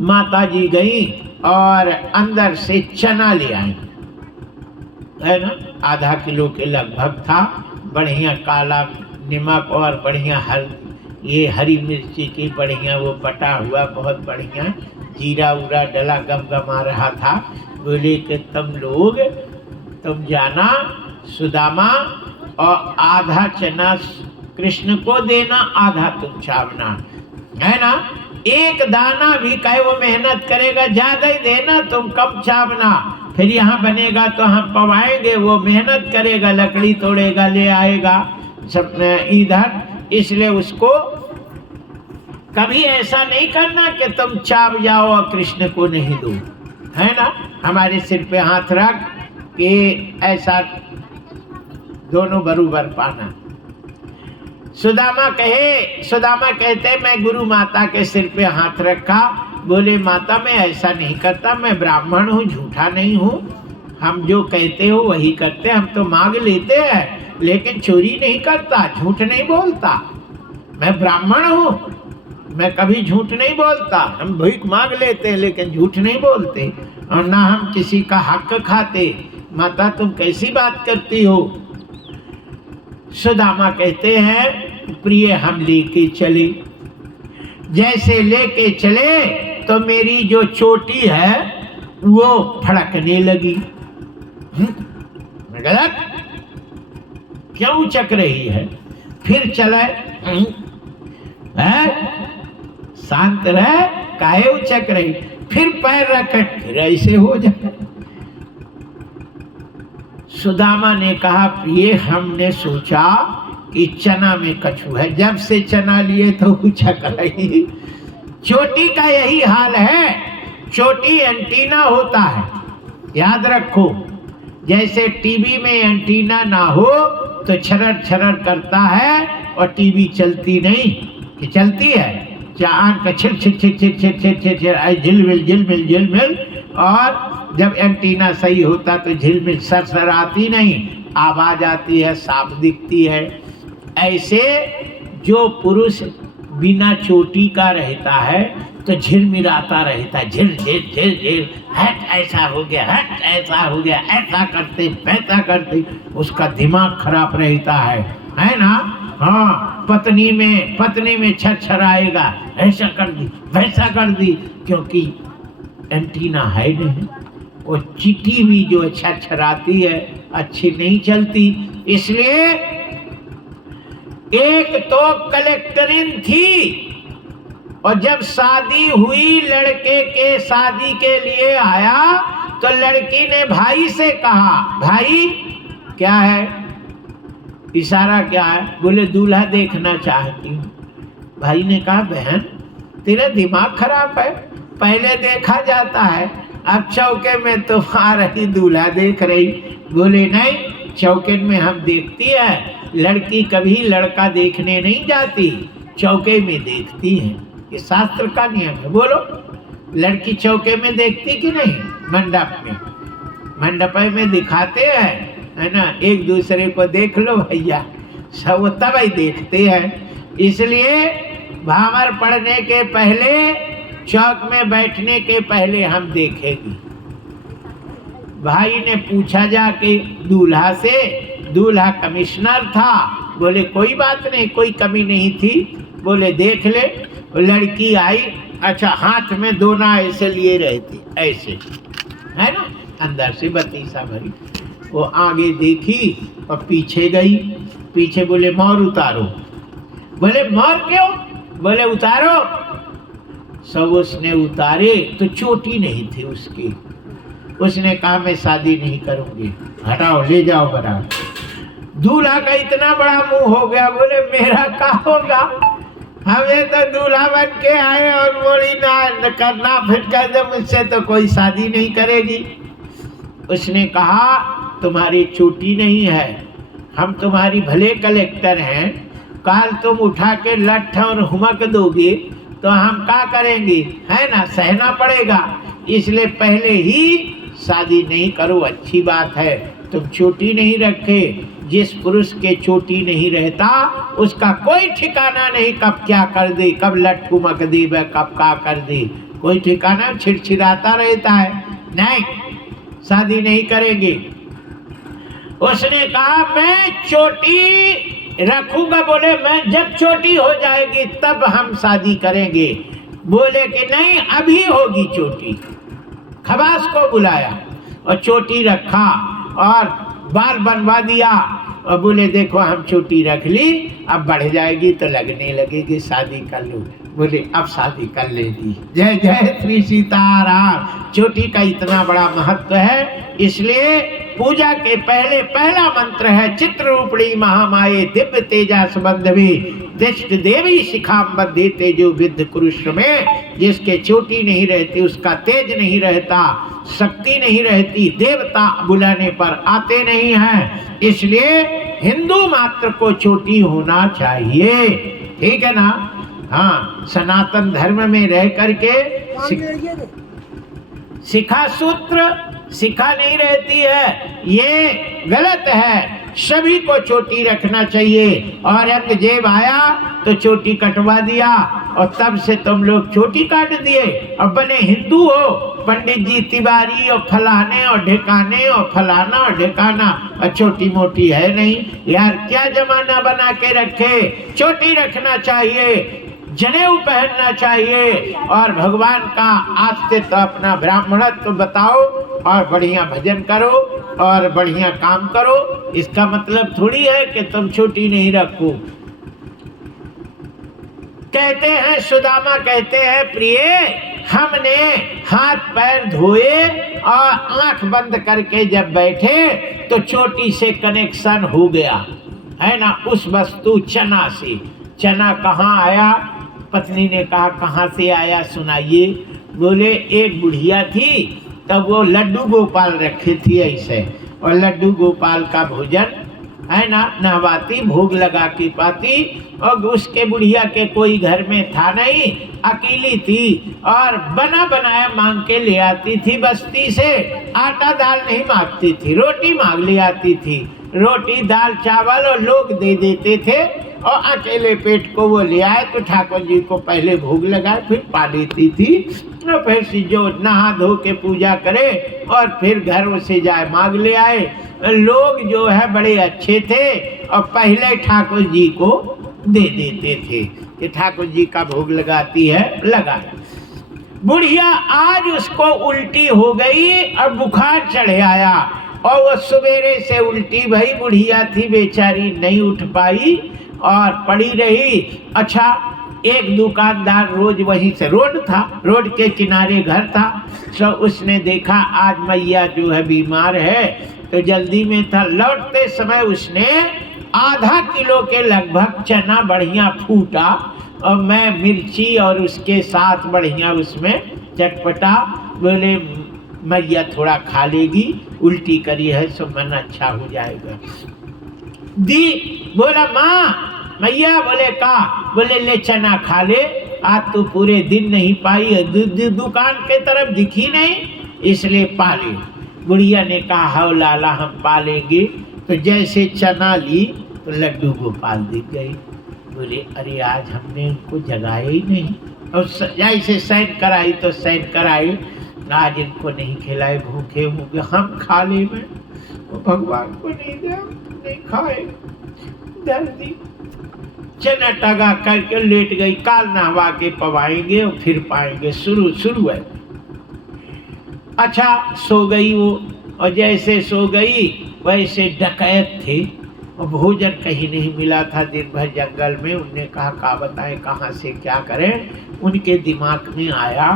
माता जी गई और अंदर से चना ले आई, है ना, आधा किलो के लगभग था, बढ़िया काला नमक और बढ़िया ये हरी मिर्ची की बढ़िया वो बटा हुआ, बहुत बढ़िया जीरा उरा डला, गमगमा रहा था। बोले कि तुम जाना सुदामा और आधा चना कृष्ण को देना, आधा तुम चावना, है ना। एक दाना भी कहे वो मेहनत करेगा, ज्यादा ही देना, तुम कम चावना, फिर यहाँ बनेगा तो हम पवाएंगे, वो मेहनत करेगा, लकड़ी तोड़ेगा, ले आएगा सब ईंधन, इसलिए उसको कभी ऐसा नहीं करना कि तुम चाव जाओ और कृष्ण को नहीं दो, है ना। हमारे सिर पे हाथ रख के ऐसा दोनों बराबर पाना। सुदामा कहते मैं गुरु माता के सिर पे हाथ रखा, बोले माता मैं ऐसा नहीं करता, मैं ब्राह्मण हूँ, झूठा नहीं हूँ, हम जो कहते हो वही करते, हम तो मांग लेते हैं लेकिन चोरी नहीं करता, झूठ नहीं बोलता, मैं ब्राह्मण हूँ, मैं कभी झूठ नहीं बोलता, हम भीख मांग लेते हैं लेकिन झूठ नहीं बोलते। और ना हम किसी का हक खाते। माता तुम कैसी बात करती हो? सुदामा कहते हैं प्रिय हम लेके चले, जैसे लेके चले तो मेरी जो चोटी है वो फड़कने लगी। गलत क्यों उचक रही है? फिर चले, शांत रहे, काहे उचक रही? फिर पैर रखे, फिर ऐसे हो जाए। सुदामा ने कहा प्रिय हमने सोचा कि चना में कछू है, जब से चना लिए तो उचक रही। चोटी का यही हाल है, चोटी एंटीना होता है, याद रखो। जैसे टीवी में एंटीना ना हो तो छरर छरर करता है और टीवी चलती नहीं, कि चलती है आंख का छिल छिल छिल छिल छिल छिल छिल छिल झिलमिल झिलमिल झिलमिल, और जब एंटीना सही होता तो झिलमिल सर आती नहीं, आवाज आती है, साफ दिखती है। ऐसे जो पुरुष बिना चोटी का रहता है तो झिलमिलाता रहता है, झिल झिल झिल झिल, हट ऐसा हो गया, हट ऐसा हो गया, ऐसा करते वैसा करते, उसका दिमाग खराब रहता है ना। हाँ, पत्नी में छरछराएगा, ऐसा कर दी वैसा कर दी, क्योंकि एंटीना है नहीं। वो चिट्ठी भी जो छरछराती है अच्छी नहीं चलती। इसलिए एक तो कलेक्टरिन थी, और जब शादी हुई, लड़के के शादी के लिए आया तो लड़की ने भाई से कहा, भाई क्या है? इशारा क्या है? बोले दूल्हा देखना चाहती हूँ। भाई ने कहा बहन तेरा दिमाग खराब है, पहले देखा जाता है, अब चौके में तो आ रही दूल्हा देख रही। बोले नहीं, चौके में हम देखती है, लड़की कभी लड़का देखने नहीं जाती, चौके में देखती है, ये शास्त्र का नियम है। बोलो, लड़की चौके में देखती कि नहीं? मंडप में दिखाते हैं, है ना, एक दूसरे को देख लो भैया, सब तब ही देखते हैं। इसलिए भावर पढ़ने के पहले, चौक में बैठने के पहले हम देखेंगे। भाई ने पूछा जाके दूल्हा से, दूल्हा कमिश्नर था। बोले कोई बात नहीं, कोई कमी नहीं थी। बोले देख ले। लड़की आई, अच्छा हाथ में दोना ऐसे लिए रहती, ऐसे है ना, अंदर से बत्तीसा भरी। वो आगे देखी और पीछे गई, पीछे बोले मोर उतारो। बोले मोर क्यों? बोले उतारो। सब उसने उतारे तो चोटी नहीं थी उसकी। उसने कहा मैं शादी नहीं करूंगी, हटाओ ले जाओ बराबर। दूल्हा का इतना बड़ा मुंह हो गया, बोले मेरा क्या होगा, हमें तो दूल्हा बन के आए और बोली ना करना, फिर कह दे मुझसे तो कोई शादी नहीं करेगी। उसने कहा तुम्हारी चोटी नहीं है, हम तुम्हारी भले कलेक्टर हैं, काल तुम उठा के लठ और हुमक दोगे तो हम क्या करेंगे, है ना, सहना पड़ेगा। इसलिए पहले ही शादी नहीं करो, अच्छी बात है। तुम चोटी नहीं रखे, जिस पुरुष के चोटी नहीं रहता उसका कोई ठिकाना नहीं, कब क्या कर दे, कब लठ हुमक दे, कब क्या कर दे, कोई ठिकाना, छिड़छिड़ाता रहता है। नहीं, शादी नहीं करेंगे। उसने कहा मैं चोटी रखूंगा। बोले मैं जब चोटी हो जाएगी तब हम शादी करेंगे। बोले कि नहीं, अभी होगी चोटी। खबास को बुलाया और चोटी रखा और बाल बनवा दिया और बोले देखो हम चोटी रख ली, अब बढ़ जाएगी तो लगने लगेगी, शादी कर लो। बोले अब शादी कर लेगी। जय जय श्री सीताराम। चोटी का इतना बड़ा महत्व है, इसलिए पूजा के पहले पहला मंत्र है चित्ररूपिणी महामाये दिव्य तेजा संबंधवी दिष्ट देवी शिखाम्बद्धि तेजो विद्ध कुरुष में। जिसके चोटी नहीं रहती, उसका तेज नहीं रहता, शक्ति नहीं रहती, देवता बुलाने पर आते नहीं हैं। इसलिए हिंदू मात्र को चोटी होना चाहिए, ठीक है ना। हाँ, सनातन धर्म में रह करके शिखा सूत्र शिखा नहीं रहती है, ये गलत है। सभी को चोटी रखना चाहिए। और औरंगजेब आया तो चोटी कटवा दिया और तब से तुम लोग चोटी काट दिए। अब बने हिंदू हो, पंडित जी तिवारी और फलाने और ढिकाने और फलाना और ढिकाना, और छोटी मोटी है नहीं यार। क्या जमाना बना के रखे। चोटी रखना चाहिए, जनेऊ पहनना चाहिए और भगवान का अस्तित्व अपना ब्राह्मणत्व बताओ और बढ़िया भजन करो और बढ़िया काम करो। इसका मतलब थोड़ी है कि तुम छोटी नहीं रखो। कहते हैं, सुदामा कहते हैं, प्रिय हमने हाथ पैर धोए और आंख बंद करके जब बैठे तो चोटी से कनेक्शन हो गया है ना, उस वस्तु चना से। चना कहाँ आया? पत्नी ने कहा कहाँ से आया सुनाइए। बोले एक बुढ़िया थी, तब वो लड्डू गोपाल रखे थी ऐसे, और लड्डू गोपाल का भोजन है ना नहवाती, भोग लगा के पाती, और उसके बुढ़िया के कोई घर में था नहीं, अकेली थी और बना बनाया मांग के ले आती थी बस्ती से। आटा दाल नहीं मांगती थी, रोटी मांग ले आती थी। रोटी दाल चावल और लोग दे देते थे, और अकेले पेट को वो ले आए तो ठाकुर जी को पहले भोग लगाए, फिर पा लेती थी, और फिर से जो नहा धो के पूजा करे और फिर घरों से जाए मांग ले आए। लोग जो है बड़े अच्छे थे और पहले ठाकुर जी को दे देते थे कि ठाकुर जी का भोग लगाती है, लगाए। बुढ़िया आज उसको उल्टी हो गई और बुखार चढ़े आया, और वो सवेरे से उल्टी भई, बुढ़िया थी बेचारी, नहीं उठ पाई और पड़ी रही। अच्छा, एक दुकानदार रोज वहीं से, रोड था, रोड के किनारे घर था, तो उसने देखा आज मैया जो है बीमार है, तो जल्दी में था। लौटते समय उसने आधा किलो के लगभग चना बढ़िया फूटा, और मैं मिर्ची और उसके साथ बढ़िया उसमें चटपटा। बोले मैया थोड़ा खा लेगी, उल्टी करी है सो मन अच्छा हो जाएगा। दी। बोला माँ मैया, बोले का? बोले ले चना खा ले, आज तो पूरे दिन नहीं पाई, दुकान के तरफ दिखी नहीं, इसलिए पा ले। बुढ़िया ने कहा हाउ लाला हम पा लेंगे। तो जैसे चना ली तो लड्डू गोपाल दिख गई। बोले अरे आज हमने उनको जगाया ही नहीं, और जैसे सैन कराई तो सैन कराई, आज इनको नहीं खिलाए, भूखे होंगे, हम खा ले में, तो भगवान को नहीं दे, नहीं खाए। दर्दी चना टगा करके लेट गई। काल नहवा के पवाएंगे और फिर पाएंगे, शुरू है। अच्छा, सो गई वो, और जैसे सो गई वैसे डकैत थे और भोजन कहीं नहीं मिला था, दिन भर जंगल में। उनने कहा का बताएं कहाँ से क्या करें। उनके दिमाग में आया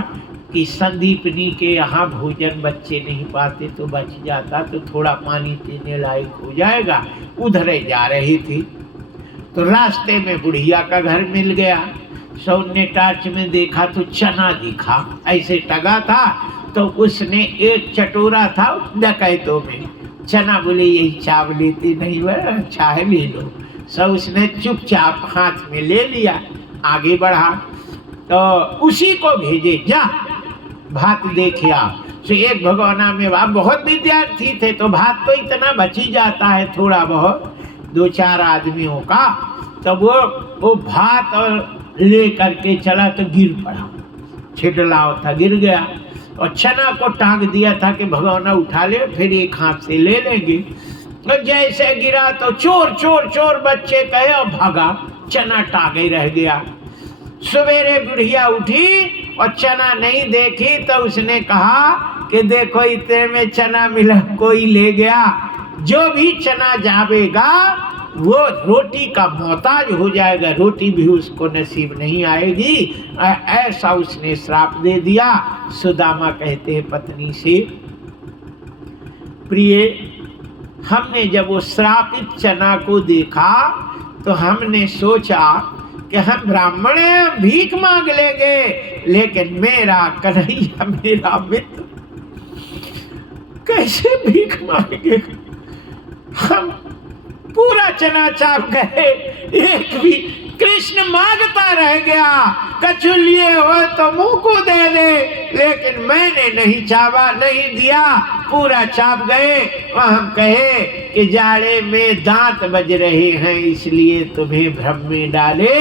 कि संदीपनी के यहाँ भोजन बच्चे नहीं पाते तो बच जाता, तो थोड़ा पानी पीने लायक हो जाएगा। उधर ही जा रही थी तो रास्ते में बुढ़िया का घर मिल गया। सौन ने टार्च में देखा तो चना दिखा, ऐसे टगा था, तो उसने एक चटोरा था डकैतों में, चना बोले यही चाव लेती नहीं वह, अच्छा है ले लो। सब उसने चुपचाप हाथ में ले लिया, आगे बढ़ा तो उसी को भेजे, जा भात देखिया। तो एक भगवाना में वह बहुत विद्यार्थी थे, तो भात तो इतना बच ही जाता है थोड़ा बहुत, 2-4 आदमियों का। तो वो भात और ले करके चला तो गिर पड़ा, छिटलाव था, गिर गया, और चना को टांग दिया था कि भगवाना उठा ले, फिर एक हाथ से ले लेंगे। तो जैसे गिरा तो चोर चोर चोर बच्चे कहे और भागा, चना टांगे रह गया। सवेरे बुढ़िया उठी और चना नहीं देखी, तो उसने कहा कि देखो इतने में चना मिला, कोई ले गया, जो भी चना जावेगा वो रोटी का मोहताज हो जाएगा, रोटी भी उसको नसीब नहीं आएगी। ऐसा उसने श्राप दे दिया। सुदामा कहते हैं पत्नी से, प्रिय हमने जब वो श्रापित चना को देखा तो हमने सोचा कि हम ब्राह्मण हैं, भीख मांग लेंगे, लेकिन मेरा कन्हैया मेरा मित्र कैसे भीख मांगेगा। हम पूरा चना चाप गए, एक भी कृष्ण मांगता रह गया, कछु लिए हो तो मुंह को दे दे, लेकिन मैंने नहीं चावा, नहीं दिया, पूरा चाप गए। और हम कहे कि जाड़े में दांत बज रहे हैं इसलिए तुम्हें भ्रम में डाले,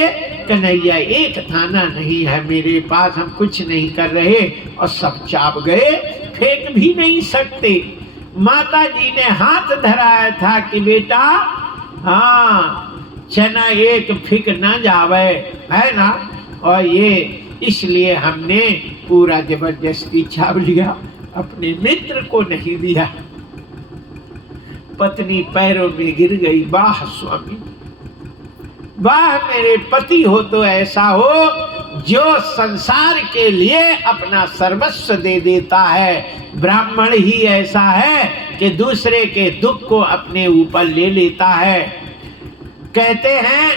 कन्हैया एक दाना नहीं है मेरे पास, हम कुछ नहीं कर रहे, और सब चाप गए, फेंक भी नहीं सकते। माता जी ने हाथ धराया था कि बेटा हाँ चना एक फिक न जावे, है ना, और ये इसलिए हमने पूरा जबरदस्ती छाप लिया, अपने मित्र को नहीं दिया। पत्नी पैरों में गिर गई, वाह स्वामी, वाह मेरे पति हो तो ऐसा हो जो संसार के लिए अपना सर्वस्व दे देता है। ब्राह्मण ही ऐसा है कि दूसरे के दुख को अपने ऊपर ले लेता है। कहते हैं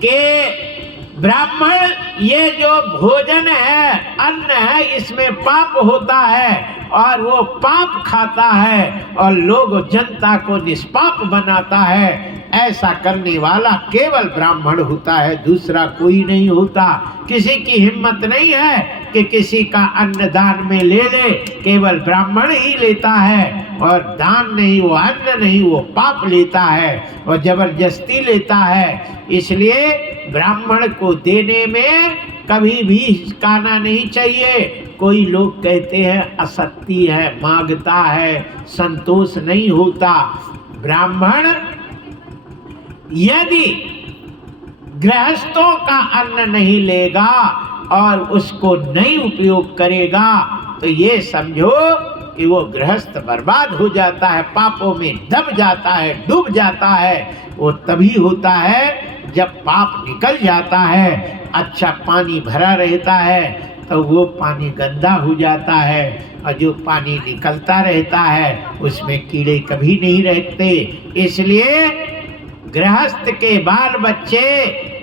कि ब्राह्मण ये जो भोजन है, अन्न है, इसमें पाप होता है और वो पाप खाता है और लोग जनता को निष्पाप बनाता है। ऐसा करने वाला केवल ब्राह्मण होता है, दूसरा कोई नहीं होता। किसी की हिम्मत नहीं है कि किसी का अन्न दान में ले ले, केवल ब्राह्मण ही लेता है, और दान नहीं, वो अन्न नहीं, वो पाप लेता है और जबरदस्ती लेता है। इसलिए ब्राह्मण को देने में कभी भी हिचकाना नहीं चाहिए। कोई लोग कहते हैं असत्य है, मांगता है, संतोष नहीं होता। ब्राह्मण यदि गृहस्थों का अन्न नहीं लेगा और उसको नहीं उपयोग करेगा तो ये समझो कि वो गृहस्थ बर्बाद हो जाता है, पापों में दब जाता है, डूब जाता है। वो तभी होता है जब पाप निकल जाता है। अच्छा पानी भरा रहता है तो वो पानी गंदा हो जाता है, और जो पानी निकलता रहता है उसमें कीड़े कभी नहीं रहते। इसलिए गृहस्थ के बाल बच्चे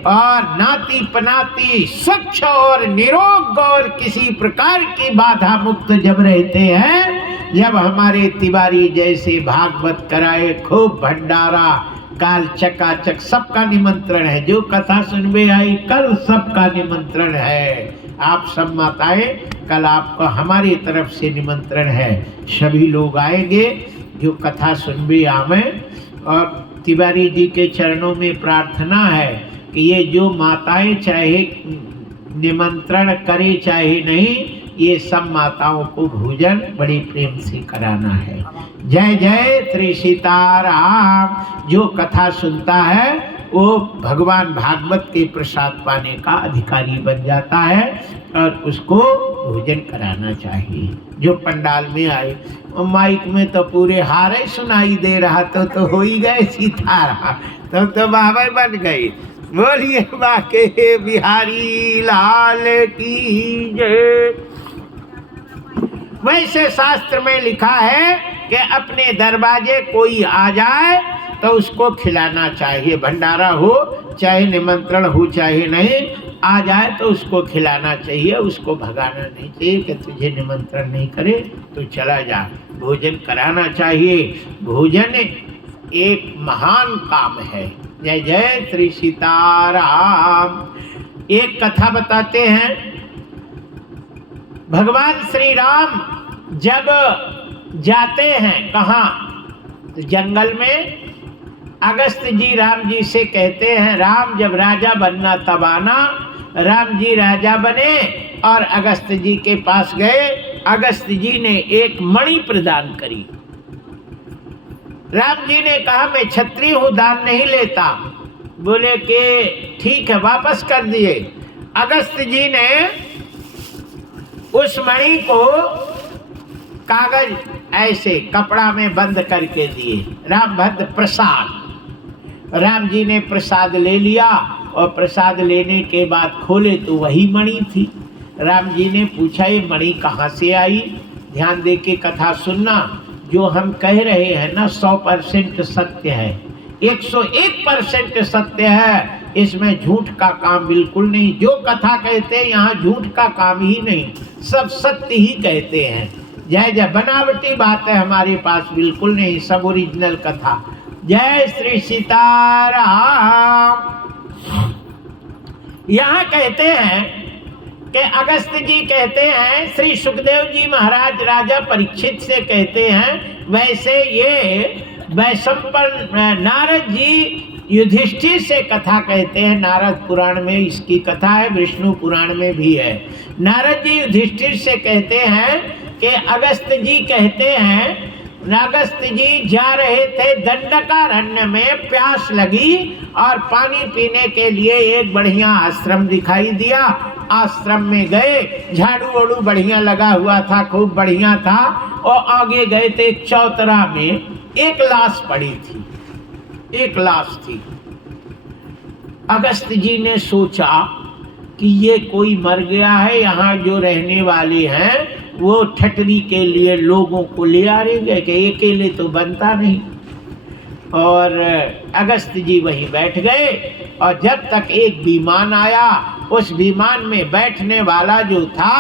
और नाती पनाती स्वच्छ और निरोग और किसी प्रकार की बाधा मुक्त जब रहते हैं, जब हमारे तिवारी जैसे भागवत कराए, खूब भंडारा, काल चकाचक, सबका निमंत्रण है। जो कथा सुनने आई कल सबका निमंत्रण है। आप सब माताएं, कल आपको हमारी तरफ से निमंत्रण है। सभी लोग आएंगे जो कथा सुनने आवे, और तिवारी जी के चरणों में प्रार्थना है कि ये जो माताएं चाहे निमंत्रण करे चाहे नहीं, ये सब माताओं को भोजन बड़े प्रेम से कराना है। जय जय श्री सीताराम। जो कथा सुनता है वो भगवान भागवत के प्रसाद पाने का अधिकारी बन जाता है, और उसको भोजन कराना चाहिए। जो पंडाल में आए, माइक में तो पूरे हारे सुनाई दे रहा, तो हो ही गए सीताराम, तो बाबा बन गए। बोलिए बाके बिहारी लाल की जय। वैसे शास्त्र में लिखा है कि अपने दरवाजे कोई आ जाए तो उसको खिलाना चाहिए। भंडारा हो चाहे निमंत्रण हो चाहे नहीं, आ जाए तो उसको खिलाना चाहिए, उसको भगाना नहीं चाहिए कि तुझे निमंत्रण नहीं करे तो चला जा। भोजन कराना चाहिए। भोजन एक महान काम है। जय जय श्री सीताराम। एक कथा बताते हैं। भगवान श्री राम जब जाते हैं कहाँ, जंगल में, अगस्त जी राम जी से कहते हैं, राम जब राजा बनना तब आना। राम जी राजा बने और अगस्त जी के पास गए। अगस्त जी ने एक मणि प्रदान करी। राम जी ने कहा मैं क्षत्रिय हूँ, दान नहीं लेता। बोले कि ठीक है, वापस कर दिए। अगस्त जी ने उस मणि को कागज ऐसे कपड़ा में बंद करके दिए, रामभद्र प्रसाद। राम जी ने प्रसाद ले लिया और प्रसाद लेने के बाद खोले तो वही मणि थी। राम जी ने पूछा ये मणि कहाँ से आई? ध्यान दे के कथा सुनना। जो हम कह रहे हैं ना 100% सत्य है, 101% सत्य है। इसमें झूठ का काम बिल्कुल नहीं। जो कथा कहते हैं यहाँ झूठ का काम ही नहीं, सब सत्य ही कहते हैं। जय जय, बनावटी बात है हमारे पास बिल्कुल नहीं, सब ओरिजिनल कथा। जय श्री सीताराम। यहाँ कहते हैं कि अगस्त जी कहते हैं, श्री सुखदेव जी महाराज राजा परीक्षित से कहते हैं, वैसे ये वैशंपायन नारद जी युधिष्ठिर से कथा कहते हैं। नारद पुराण में इसकी कथा है, विष्णु पुराण में भी है। नारद जी युधिष्ठिर से कहते हैं कि अगस्त जी कहते हैं, अगस्त जी जा रहे थे दंडकारण्य में, प्यास लगी और पानी पीने के लिए एक बढ़िया आश्रम दिखाई दिया। आश्रम में गए, झाड़ू वाड़ू बढ़िया लगा हुआ था, खूब बढ़िया था। और आगे गए थे, एक चौतरा में एक लाश पड़ी थी, एक लाश थी। अगस्त जी ने सोचा कि ये कोई मर गया है, यहाँ जो रहने वाले हैं वो ठटरी के लिए लोगों को ले आ रहे हैं कि अकेले तो बनता नहीं। और अगस्त जी वहीं बैठ गए और जब तक एक विमान आया, उस विमान में बैठने वाला जो था,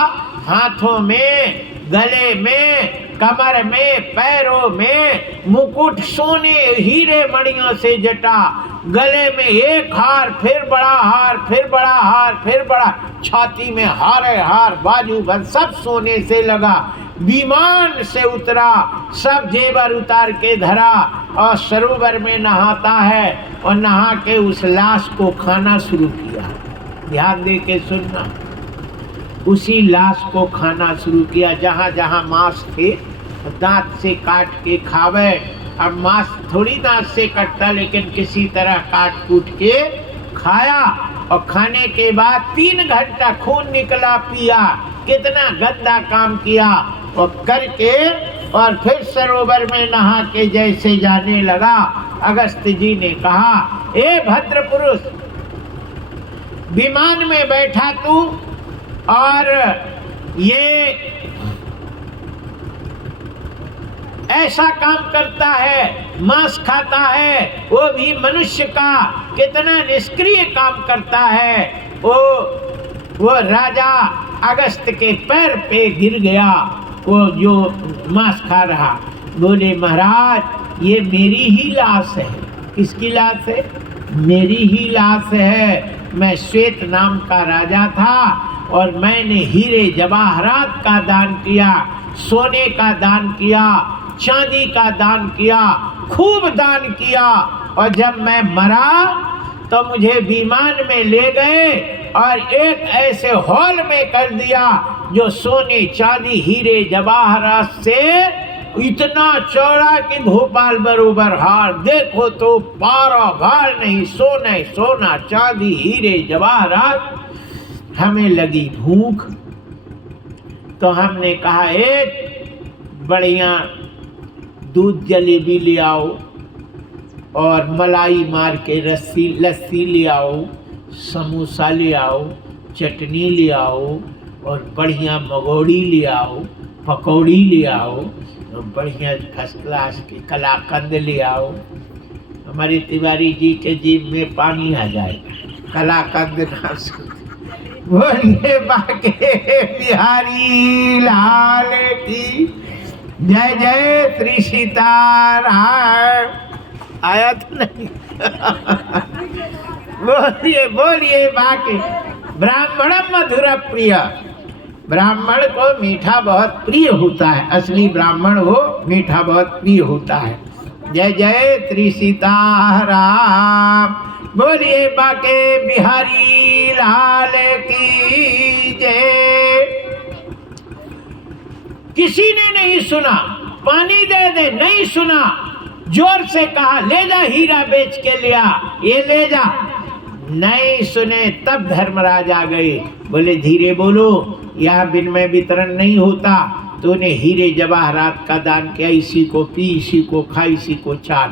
हाथों में, गले में, कमर में, पैरों में मुकुट सोने हीरे मणियों से जटा, गले में एक हार, फिर बड़ा हार, फिर बड़ा हार, फिर बड़ा, छाती में हारे हार, बाजू बंद, सब सोने से लगा। विमान से उतरा, सब जेवर उतार के धरा और सरोवर में नहाता है और नहा के उस लाश को खाना शुरू किया। ध्यान दे के सुनना, उसी लाश को खाना शुरू किया। जहाँ जहाँ मांस थे दांत से काट के खावे। अब मांस थोड़ी दांत से कटता, लेकिन किसी तरह काट कूट के खाया। और खाने के बाद 3 घंटा खून निकला, पिया, कितना गंदा काम किया। और करके और फिर सरोवर में नहा के जैसे जाने लगा, अगस्त जी ने कहा, ए भद्र पुरुष, विमान में बैठा तू और ये ऐसा काम करता है, मांस खाता है, वो भी मनुष्य का, कितना निष्क्रिय काम करता है। वो राजा अगस्त के पैर पे गिर गया, वो जो मांस खा रहा। बोले महाराज, ये मेरी ही लाश है। किसकी लाश है? मेरी ही लाश है। मैं श्वेत नाम का राजा था और मैंने हीरे जवाहरात का दान किया, सोने का दान किया, चांदी का दान किया, खूब दान किया। और जब मैं मरा तो मुझे विमान में ले गए और एक ऐसे हॉल में कर दिया जो सोने, चांदी, हीरे जवाहरात से इतना चौड़ा कि भोपाल बरोबर हार, देखो तो पारा भार नहीं, सोने, सोना, चांदी, हीरे जवाहरात। हमें लगी भूख तो हमने कहा, एक बढ़िया दूध जलेबी ले आओ और मलाई मार के लस्सी ले आओ, समोसा ले आओ, चटनी ले आओ और बढ़िया मगोड़ी ले आओ, पकौड़ी ले आओ और बढ़िया फर्स्ट क्लास के कलाकंद ले आओ। हमारे तिवारी जी के जीभ में पानी आ जाएगा कलाकंद ना सुन। बोलिए बाके बिहारी लाल की जय जय। श्री सीताराम। आया तो नहीं? बोलिए बोलिए बाके। ब्राह्मणम मधुर प्रिय, ब्राह्मण को मीठा बहुत प्रिय होता है। असली ब्राह्मण हो मीठा बहुत प्रिय होता है। जय जय श्री सीताराम। बोलिए बाके बिहारी लाल की जय। किसी ने नहीं सुना, पानी दे दे, नहीं सुना, जोर से कहा ले जा, हीरा बेच के लिया, ये ले जा, नहीं सुने। तब धर्मराज आ गए, बोले धीरे बोलो, यहाँ विनिमय वितरण नहीं होता। तूने हीरे जवाहरात का दान किया, इसी को पी, इसी को खा, इसी को चाट,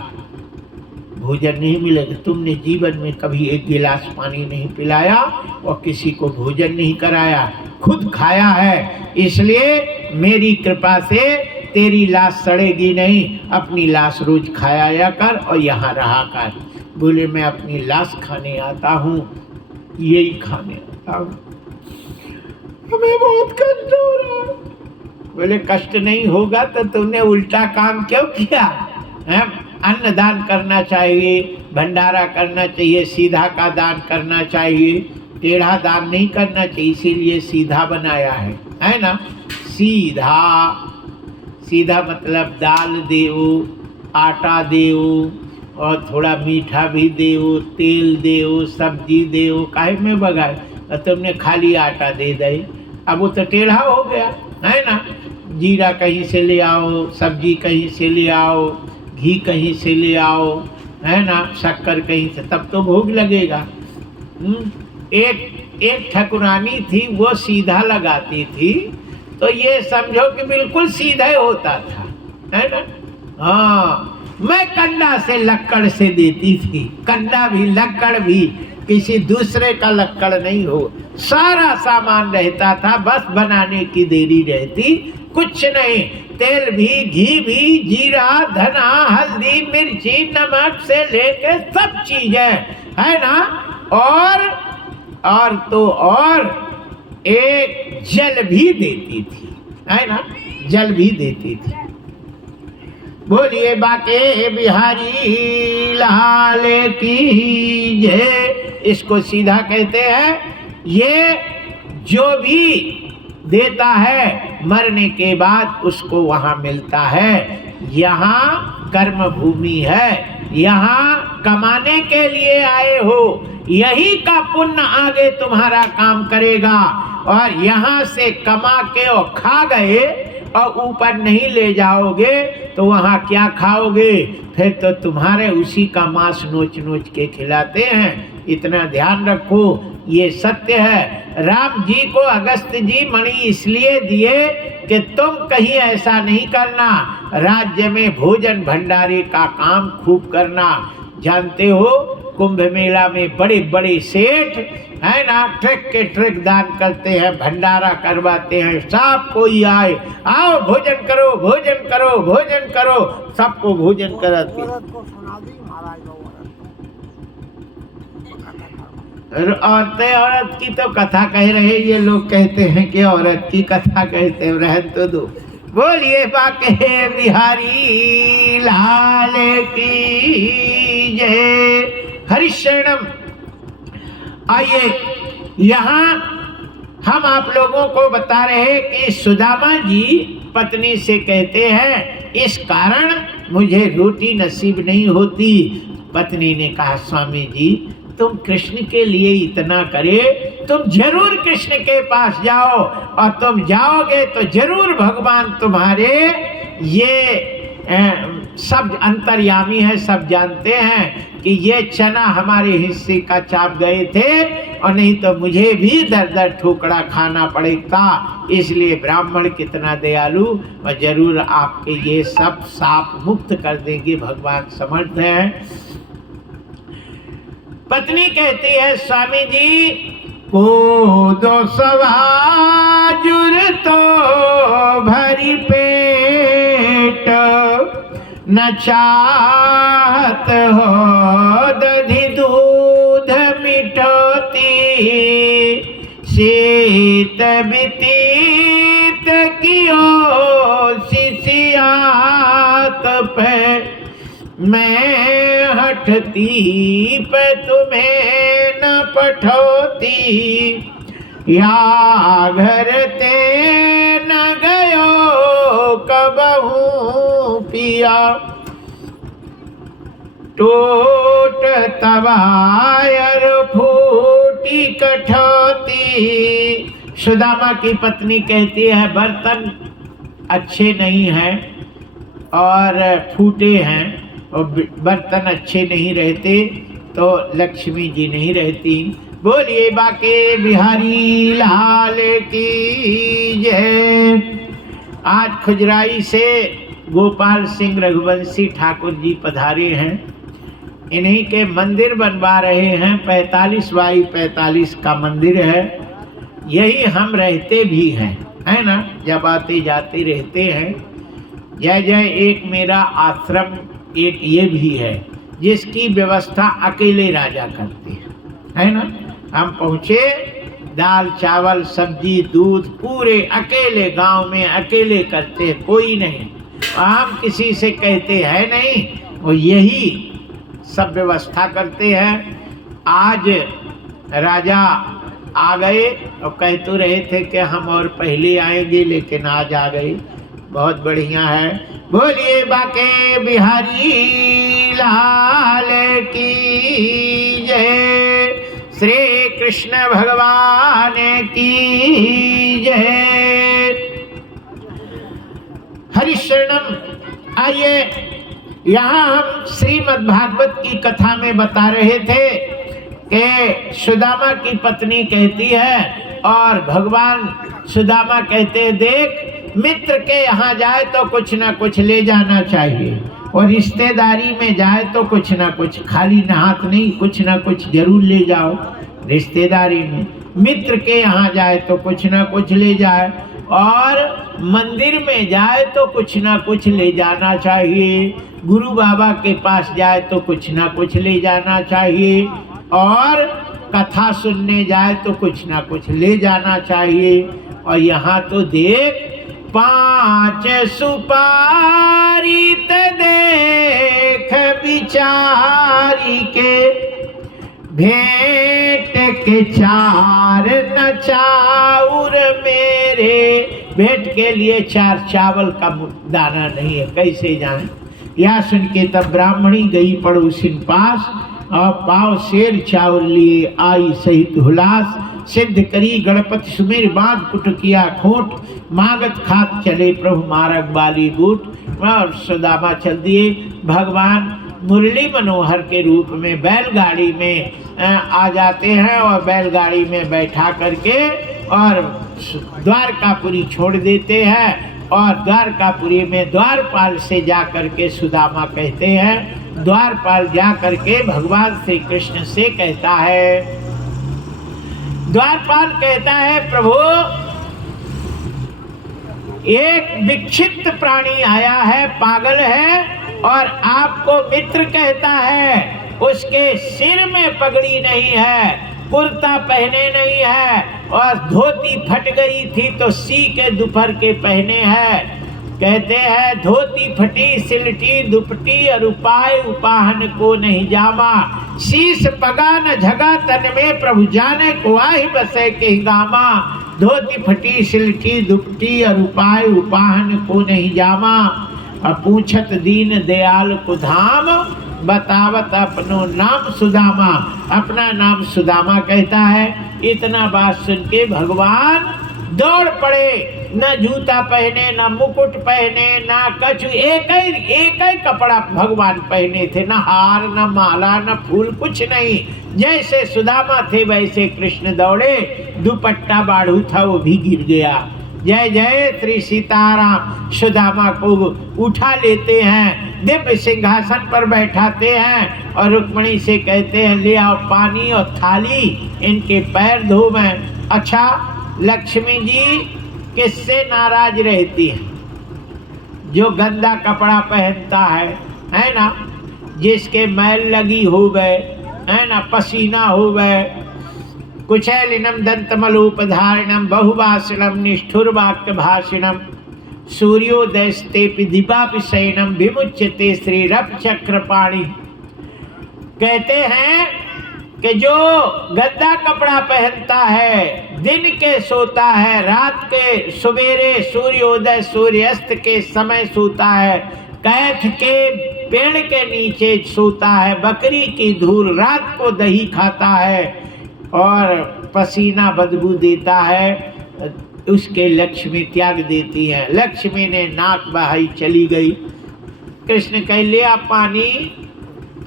भोजन नहीं मिलेगा। तुमने जीवन में कभी एक गिलास पानी नहीं पिलाया और किसी को भोजन नहीं कराया, खुद खाया है। इसलिए मेरी कृपा से तेरी लाश सड़ेगी नहीं, अपनी लाश रोज खाया कर और यहाँ रहा कर। बोले मैं अपनी लाश खाने आता हूँ, यही खाने आता हूँ, हमें बहुत कष्ट हो रहा है। बोले कष्ट नहीं होगा तो तुमने उल्टा काम क्यों किया है? अन्न दान करना चाहिए, भंडारा करना चाहिए, सीधा का दान करना चाहिए, टेढ़ा दान नहीं करना चाहिए, इसीलिए सीधा बनाया है ना। सीधा, सीधा मतलब दाल देओ, आटा देओ और थोड़ा मीठा भी देओ, तेल देओ, सब्जी देओ, काहे में बगाए, तो तुमने खाली आटा दे दे। अब वो तो टेढ़ा हो गया है ना। जीरा कहीं से ले आओ, सब्जी कहीं से ले आओ, घी कहीं से ले आओ, है ना, शक्कर कहीं से, तब तो भोग लगेगा। एक ठकुरानी थी, वो सीधा लगाती थी, तो ये समझो कि बिल्कुल सीधा होता था, है ना। हाँ, मैं कंडा से लक्कड़ से देती थी, कंडा भी लक्कड़ भी, किसी दूसरे का लक्कड़ नहीं हो, सारा सामान रहता था, बस बनाने की देरी रहती, कुछ नहीं। तेल भी, घी भी, जीरा, धना, हल्दी, मिर्ची, नमक से लेके सब चीजें, है ना। और तो और एक जल भी देती थी, है ना, जल भी देती थी। बोलिए बाके बिहारी लाल की जय। इसको सीधा कहते हैं, ये जो भी देता है मरने के बाद उसको वहाँ मिलता है। यहाँ कर्म भूमि है, यहाँ कमाने के लिए आए हो, यही का पुण्य आगे तुम्हारा काम करेगा। और यहाँ से कमा के और खा गए और ऊपर नहीं ले जाओगे तो वहाँ क्या खाओगे, फिर तो तुम्हारे उसी का मांस नोच नोच के खिलाते हैं। इतना ध्यान रखो, ये सत्य है। राम जी को अगस्त जी मणि इसलिए दिए कि तुम कहीं ऐसा नहीं करना, राज्य में भोजन भंडारे का काम खूब करना। जानते हो कुंभ मेला में बड़े बड़े सेठ, है ना, ट्रक के ट्रक दान करते हैं, भंडारा करवाते हैं, सब कोई आए, आओ भोजन करो, भोजन करो, भोजन करो, सबको भोजन कराते। औरतें, औरत की तो कथा कह रहे, ये लोग कहते हैं कि औरत की कथा कहते हैं, रहन तो दो। बोलिए बाके बिहारी लाल की जय। हरिशरणम। आइए, यहाँ हम आप लोगों को बता रहे हैं कि सुदामा जी पत्नी से कहते हैं, इस कारण मुझे रोटी नसीब नहीं होती। पत्नी ने कहा, स्वामी जी तुम कृष्ण के लिए इतना करे, तुम जरूर कृष्ण के पास जाओ, और तुम जाओगे तो जरूर भगवान तुम्हारे ये सब अंतर्यामी है, सब जानते हैं कि ये चना हमारे हिस्से का चाप गए थे, और नहीं तो मुझे भी दर दर ठोकरा खाना पड़ेगा। इसलिए ब्राह्मण कितना दयालु, और जरूर आपके ये सब साप मुक्त कर देंगे, भगवान समर्थ हैं। पत्नी कहती है, स्वामी जी को दो सवाजुर तो भरी पेट, न चाहत हो दधि दूध मिठोती, शीत बितीत कियो शिशियात पे, मैं हठती पे तुम्हें न पठोती, या घर ते न गयो कबहू पिया, टोट तवायर फूटी कठौती। सुदामा की पत्नी कहती है, बर्तन अच्छे नहीं हैं और फूटे हैं, और बर्तन अच्छे नहीं रहते तो लक्ष्मी जी नहीं रहती। बोलिए बाके बिहारी लाल की जय। आज खुजराई से गोपाल सिंह रघुवंशी ठाकुर जी पधारे हैं, इन्हीं के मंदिर बनवा रहे हैं। 45 बाई 45 का मंदिर है, यही हम रहते भी हैं, है ना, जब आते जाते रहते हैं। जय जय। एक मेरा आश्रम एक ये भी है, जिसकी व्यवस्था अकेले राजा करते हैं, है ना। हम पहुँचे, दाल चावल सब्जी दूध पूरे अकेले गांव में अकेले करते हैं, कोई नहीं। हम किसी से कहते हैं नहीं, वो यही सब व्यवस्था करते हैं। आज राजा आ गए और कह तो रहे थे कि हम और पहले आएंगे, लेकिन आज आ गए। बहुत बढ़िया है। बोलिए बाके बिहारी लाल की जय, श्री कृष्ण भगवान की जय। हरिशरणम। आइए, यहाँ हम श्रीमद् भागवत की कथा में बता रहे थे कि सुदामा की पत्नी कहती है और भगवान सुदामा कहते हैं, देख मित्र के यहाँ जाए तो कुछ ना कुछ ले जाना चाहिए, और रिश्तेदारी में जाए तो कुछ ना कुछ, खाली हाथ नहीं, कुछ ना कुछ जरूर ले जाओ रिश्तेदारी में। मित्र के यहाँ जाए तो कुछ ना कुछ ले जाए, और मंदिर में जाए तो कुछ ना कुछ ले जाना चाहिए, गुरु बाबा के पास जाए तो कुछ ना कुछ ले जाना चाहिए, और कथा सुनने जाए तो कुछ ना कुछ ले जाना चाहिए। और यहाँ तो देख 5 सुपारी ते देख बिचारी के, भेंट के 4 न चाउर मेरे, भेंट के लिए 4 चावल का दाना नहीं है, कैसे जाए। यह सुन के तब ब्राह्मणी गई पड़ोसिन पास, और पाव शेर चावल लिए आई सहित हुलास, सिद्ध करी गणपति सुमेर बांध कुटकिया खोट, मागत खात चले प्रभु मारग बाली बूट। और सुदामा चल दिए। भगवान मुरली मनोहर के रूप में बैलगाड़ी में आ जाते हैं, और बैलगाड़ी में बैठा करके और द्वारकापुरी छोड़ देते हैं, और द्वारकापुरी में द्वारपाल से जा करके सुदामा कहते हैं, द्वारपाल जा करके भगवान श्री कृष्ण से कहता है, द्वारपाल कहता है, प्रभु एक विक्षिप्त प्राणी आया है, पागल है, और आपको मित्र कहता है, उसके सिर में पगड़ी नहीं है, कुर्ता पहने नहीं है, और धोती फट गई थी तो सी के दोपहर के पहने हैं। कहते हैं, धोती फटी सिलटी दुपटी, और उपाय उपाहन को नहीं जामा, शीश पगा न झगा तन में, प्रभु जाने को आहि बसे के गामा। धोती फटी सिलटी दुपटी, और उपाय उपाहन को नहीं जामा, और पूछत दीन दयाल को धाम, बतावत अपनो नाम सुदामा, अपना नाम सुदामा कहता है। इतना बात सुन के भगवान दौड़ पड़े, न जूता पहने, न मुकुट पहने, न कछु, एक ही कपड़ा भगवान पहने थे, न हार, न माला, न फूल, कुछ नहीं। जैसे सुदामा थे वैसे कृष्ण दौड़े, दुपट्टा बाढ़ू था वो भी गिर गया। जय जय श्री सीताराम। सुदामा को उठा लेते हैं, दिव्य सिंहासन पर बैठाते हैं, और रुक्मणी से कहते हैं, ले आओ पानी और थाली, इनके पैर धो मैं। अच्छा, लक्ष्मी जी किससे नाराज रहती है? जो गंदा कपड़ा पहनता है ना, जिसके मैल लगी हो गए, है ना, पसीना हो गए, कुचैलिनम दंतमलोपधारिणम बहुवासनम निष्ठुर वाक्य भाषिणम, सूर्योदयस्तेपि दीपापि शयनम विमुच्यते श्री रप चक्रपाणि। कहते हैं कि जो गंदा कपड़ा पहनता है, दिन के सोता है, रात के सवेरे सूर्योदय सूर्यास्त के समय सोता है, कैथ के पेड़ के नीचे सोता है, बकरी की धूल, रात को दही खाता है, और पसीना बदबू देता है, उसके लक्ष्मी त्याग देती है। लक्ष्मी ने नाक बहाई चली गई। कृष्ण कह लिया पानी,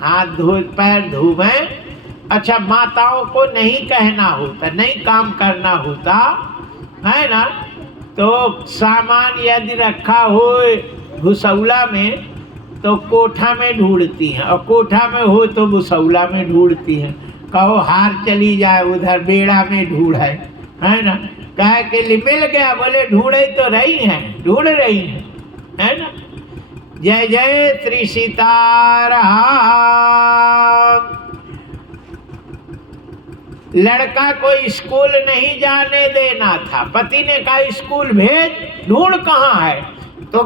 हाथ धो, पैर धोवें। अच्छा, माताओं को नहीं कहना होता, नहीं काम करना होता है ना, तो सामान यदि रखा हो भुसौला में तो कोठा में ढूंढती हैं, और कोठा में हो तो भुसौला में ढूंढती हैं। कहो हार चली जाए, उधर बेड़ा में ढूंढ है ना, कहे के लिए मिल गया, बोले ढूंढ तो रही हैं, ढूंढ रही हैं, है ना। जय जय श्री सीताराम। लड़का को स्कूल नहीं जाने देना था, पति ने कहा स्कूल भेज, ढूंढ कहाँ है, तो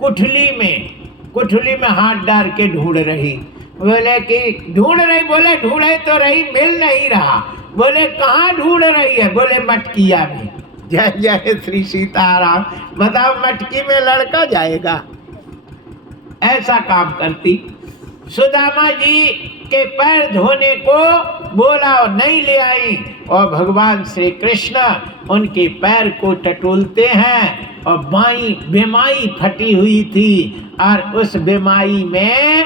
कुठली में हाथ डाल के ढूंढ रही। बोले कि ढूंढ रही, बोले ढूंढे तो रही, मिल नहीं रहा। बोले कहाँ ढूंढ रही है? बोले मटकिया में। जय जय श्री सीताराम। बताओ मटकी में लड़का जाएगा, ऐसा काम करती। सुदामा जी के पैर धोने को बोला और नहीं ले आई, और भगवान श्री कृष्ण उनके पैर को टटोलते हैं, और बाई बेमाई फटी हुई थी, और उस बेमाई में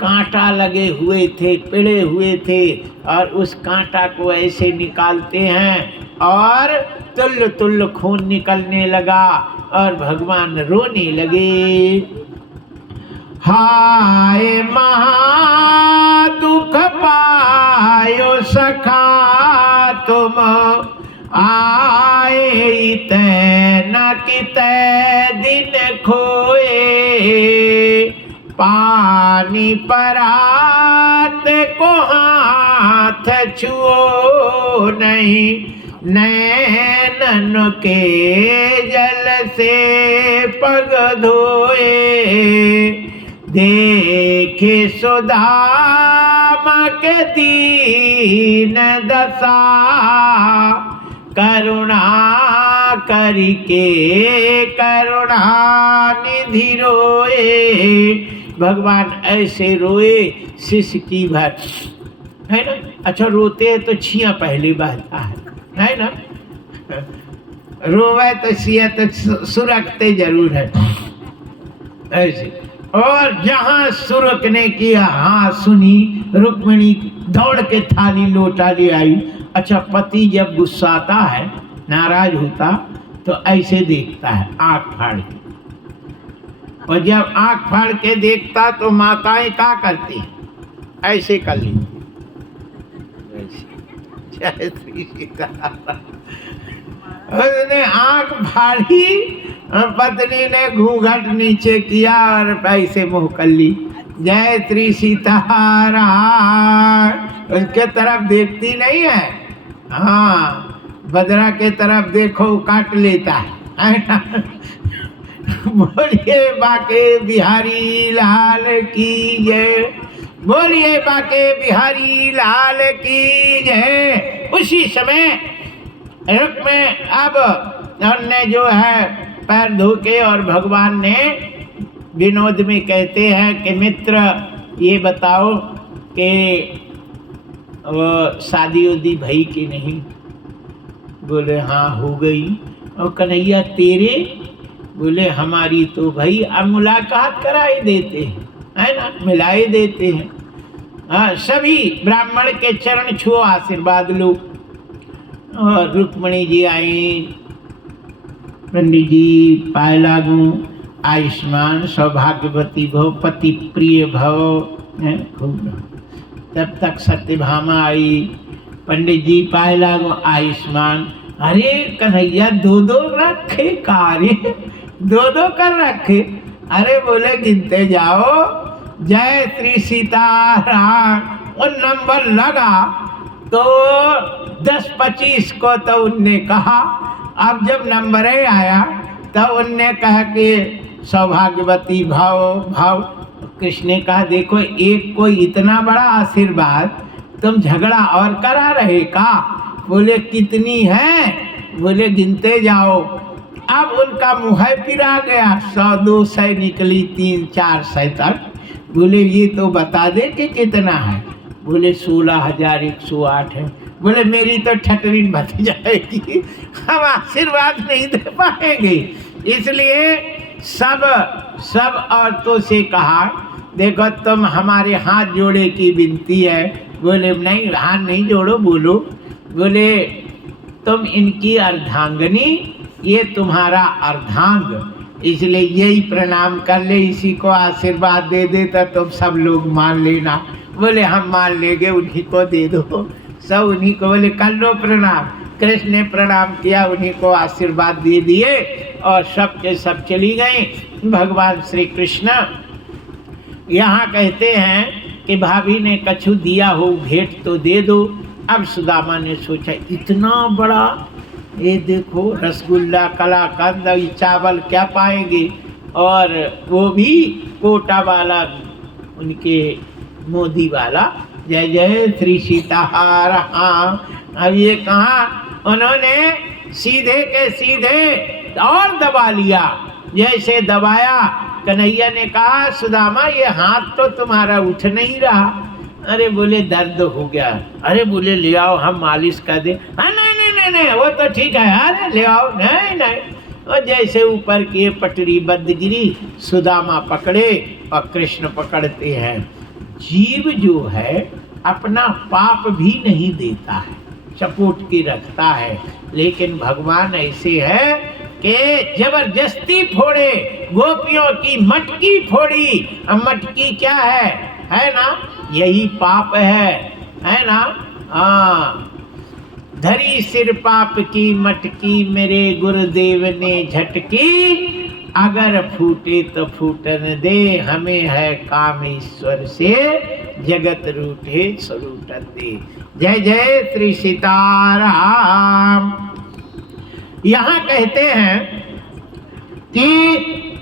कांटा लगे हुए थे, पिड़े हुए थे, और उस कांटा को ऐसे निकालते हैं और तुल्य तुल्य खून निकलने लगा, और भगवान रोने लगे। हाय महा दुख पायो सखा तुम, आए न कितै दिन खोए, पानी परात को हाथ छुओ नहीं, नैनन के जल से पग धोए, देखे सुदामा के दीन दशा, करुणा करके करुणा निधि रोए। भगवान ऐसे रोए शिष्य की भर, है ना। अच्छा, रोते हैं तो छिया पहले बहता है ना। रोवे तो छिया तो सुरकते जरूर है ऐसे। और जहां सुरक ने किया, हाँ सुनी, रुक्मिणी दौड़ के थाली लोटा ले आई। अच्छा, पति जब गुस्साता है, नाराज होता, तो ऐसे देखता है आंख फाड़ के, और जब आंख फाड़ के देखता तो माताएं क्या करती, ऐसे कर ली, जय श्री सीताराम। उसने आंख फाड़ी, पत्नी ने घूंघट नीचे किया और ऐसे मुंह कर ली, जय श्री सीताराम। उसके तरफ देखती नहीं है, हाँ, बदरा के तरफ देखो काट लेता है ना। बोलिए बाके बिहारी लाल की जय, बोलिए बाके बिहारी लाल की जय। उसी समय रुक में अब हमने जो है पैर धो के, और भगवान ने विनोद में कहते हैं कि मित्र ये बताओ कि शादी उदी भई कि नहीं। बोले हाँ हो गई। और कन्हैया तेरे? बोले हमारी तो भाई, अब मुलाकात कराए देते हैं, है ना, मिलाए देते हैं। हाँ, सभी ब्राह्मण के चरण छुओ, आशीर्वाद लो। और रुक्मिणी जी आई, पंडित जी पाए लागू, आयुष्मान सौभाग्यवती भव, पति प्रिय भव, खूब। तब तक सत्यभामा आई, पंडित जी पाए लागू, आयुष्मान। अरे कन्हैया दो दो रखे कार्य, दो दो कर रखे। अरे बोले गिनते जाओ, जय श्री सीताराम। और नंबर लगा तो 10-25 को तो उनने कहा। अब जब नंबर आया तब उनने कहा कि सौभाग्यवती भाव। कृष्ण ने कहा देखो, एक को इतना बड़ा आशीर्वाद, तुम झगड़ा और करा रहे का? बोले कितनी है? बोले गिनते जाओ। अब उनका मुँह फिरा गया, 100-200 निकली, 300-400 तक। बोले ये तो बता दे कि कितना है। बोले 16,108 है। बोले मेरी तो ठटरीन बच जाएगी, हम आशीर्वाद नहीं दे पाएंगे। इसलिए सब औरतों से कहा देखो तुम हमारे हाथ जोड़े की विनती है। बोले नहीं, हाथ नहीं जोड़ो, बोलो। बोले तुम इनकी अर्धांगनी, ये तुम्हारा अर्धांग, इसलिए यही प्रणाम कर ले, इसी को आशीर्वाद दे दे तो तुम सब लोग मान लेना। बोले हम मान लेंगे, उन्हीं को दे दो। सब उन्हीं को, बोले कर लो प्रणाम। कृष्ण ने प्रणाम किया, उन्हीं को आशीर्वाद दे दिए और सब के सब चली गई। भगवान श्री कृष्ण यहाँ कहते हैं कि भाभी ने कछु दिया हो, भेंट तो दे दो। अब सुदामा ने सोचा इतना बड़ा, ये देखो रसगुल्ला, कलाकंद, चावल क्या पाएंगे, और वो भी कोटा वाला, उनके मोदी वाला। जय जय श्री सीताराम। अब ये कहाँ, उन्होंने सीधे के सीधे और दबा लिया। जैसे दबाया, कन्हैया ने कहा सुदामा ये हाथ तो तुम्हारा उठ नहीं रहा। अरे बोले दर्द हो गया। अरे बोले ले आओ हम मालिश कर दे। हाँ नहीं नहीं नहीं नहीं वो तो ठीक है। अरे ले आओ। नहीं नहीं। और जैसे ऊपर किए पटरी बंद गिरी, सुदामा पकड़े और कृष्ण पकड़ते हैं। जीव जो है अपना पाप भी नहीं देता है, चपोट के रखता है, लेकिन भगवान ऐसे है कि जबरदस्ती फोड़े। गोपियों की मटकी फोड़ी। अब मटकी क्या है ना, यही पाप है ना। हाँ, धरी सिर पाप की मटकी, मेरे गुरुदेव ने झटकी। अगर फूटे तो फूटन दे, हमें है काम ईश्वर से, जगत रूठे स्वरूटन दे। जय जय श्री सीताराम। यहाँ कहते हैं कि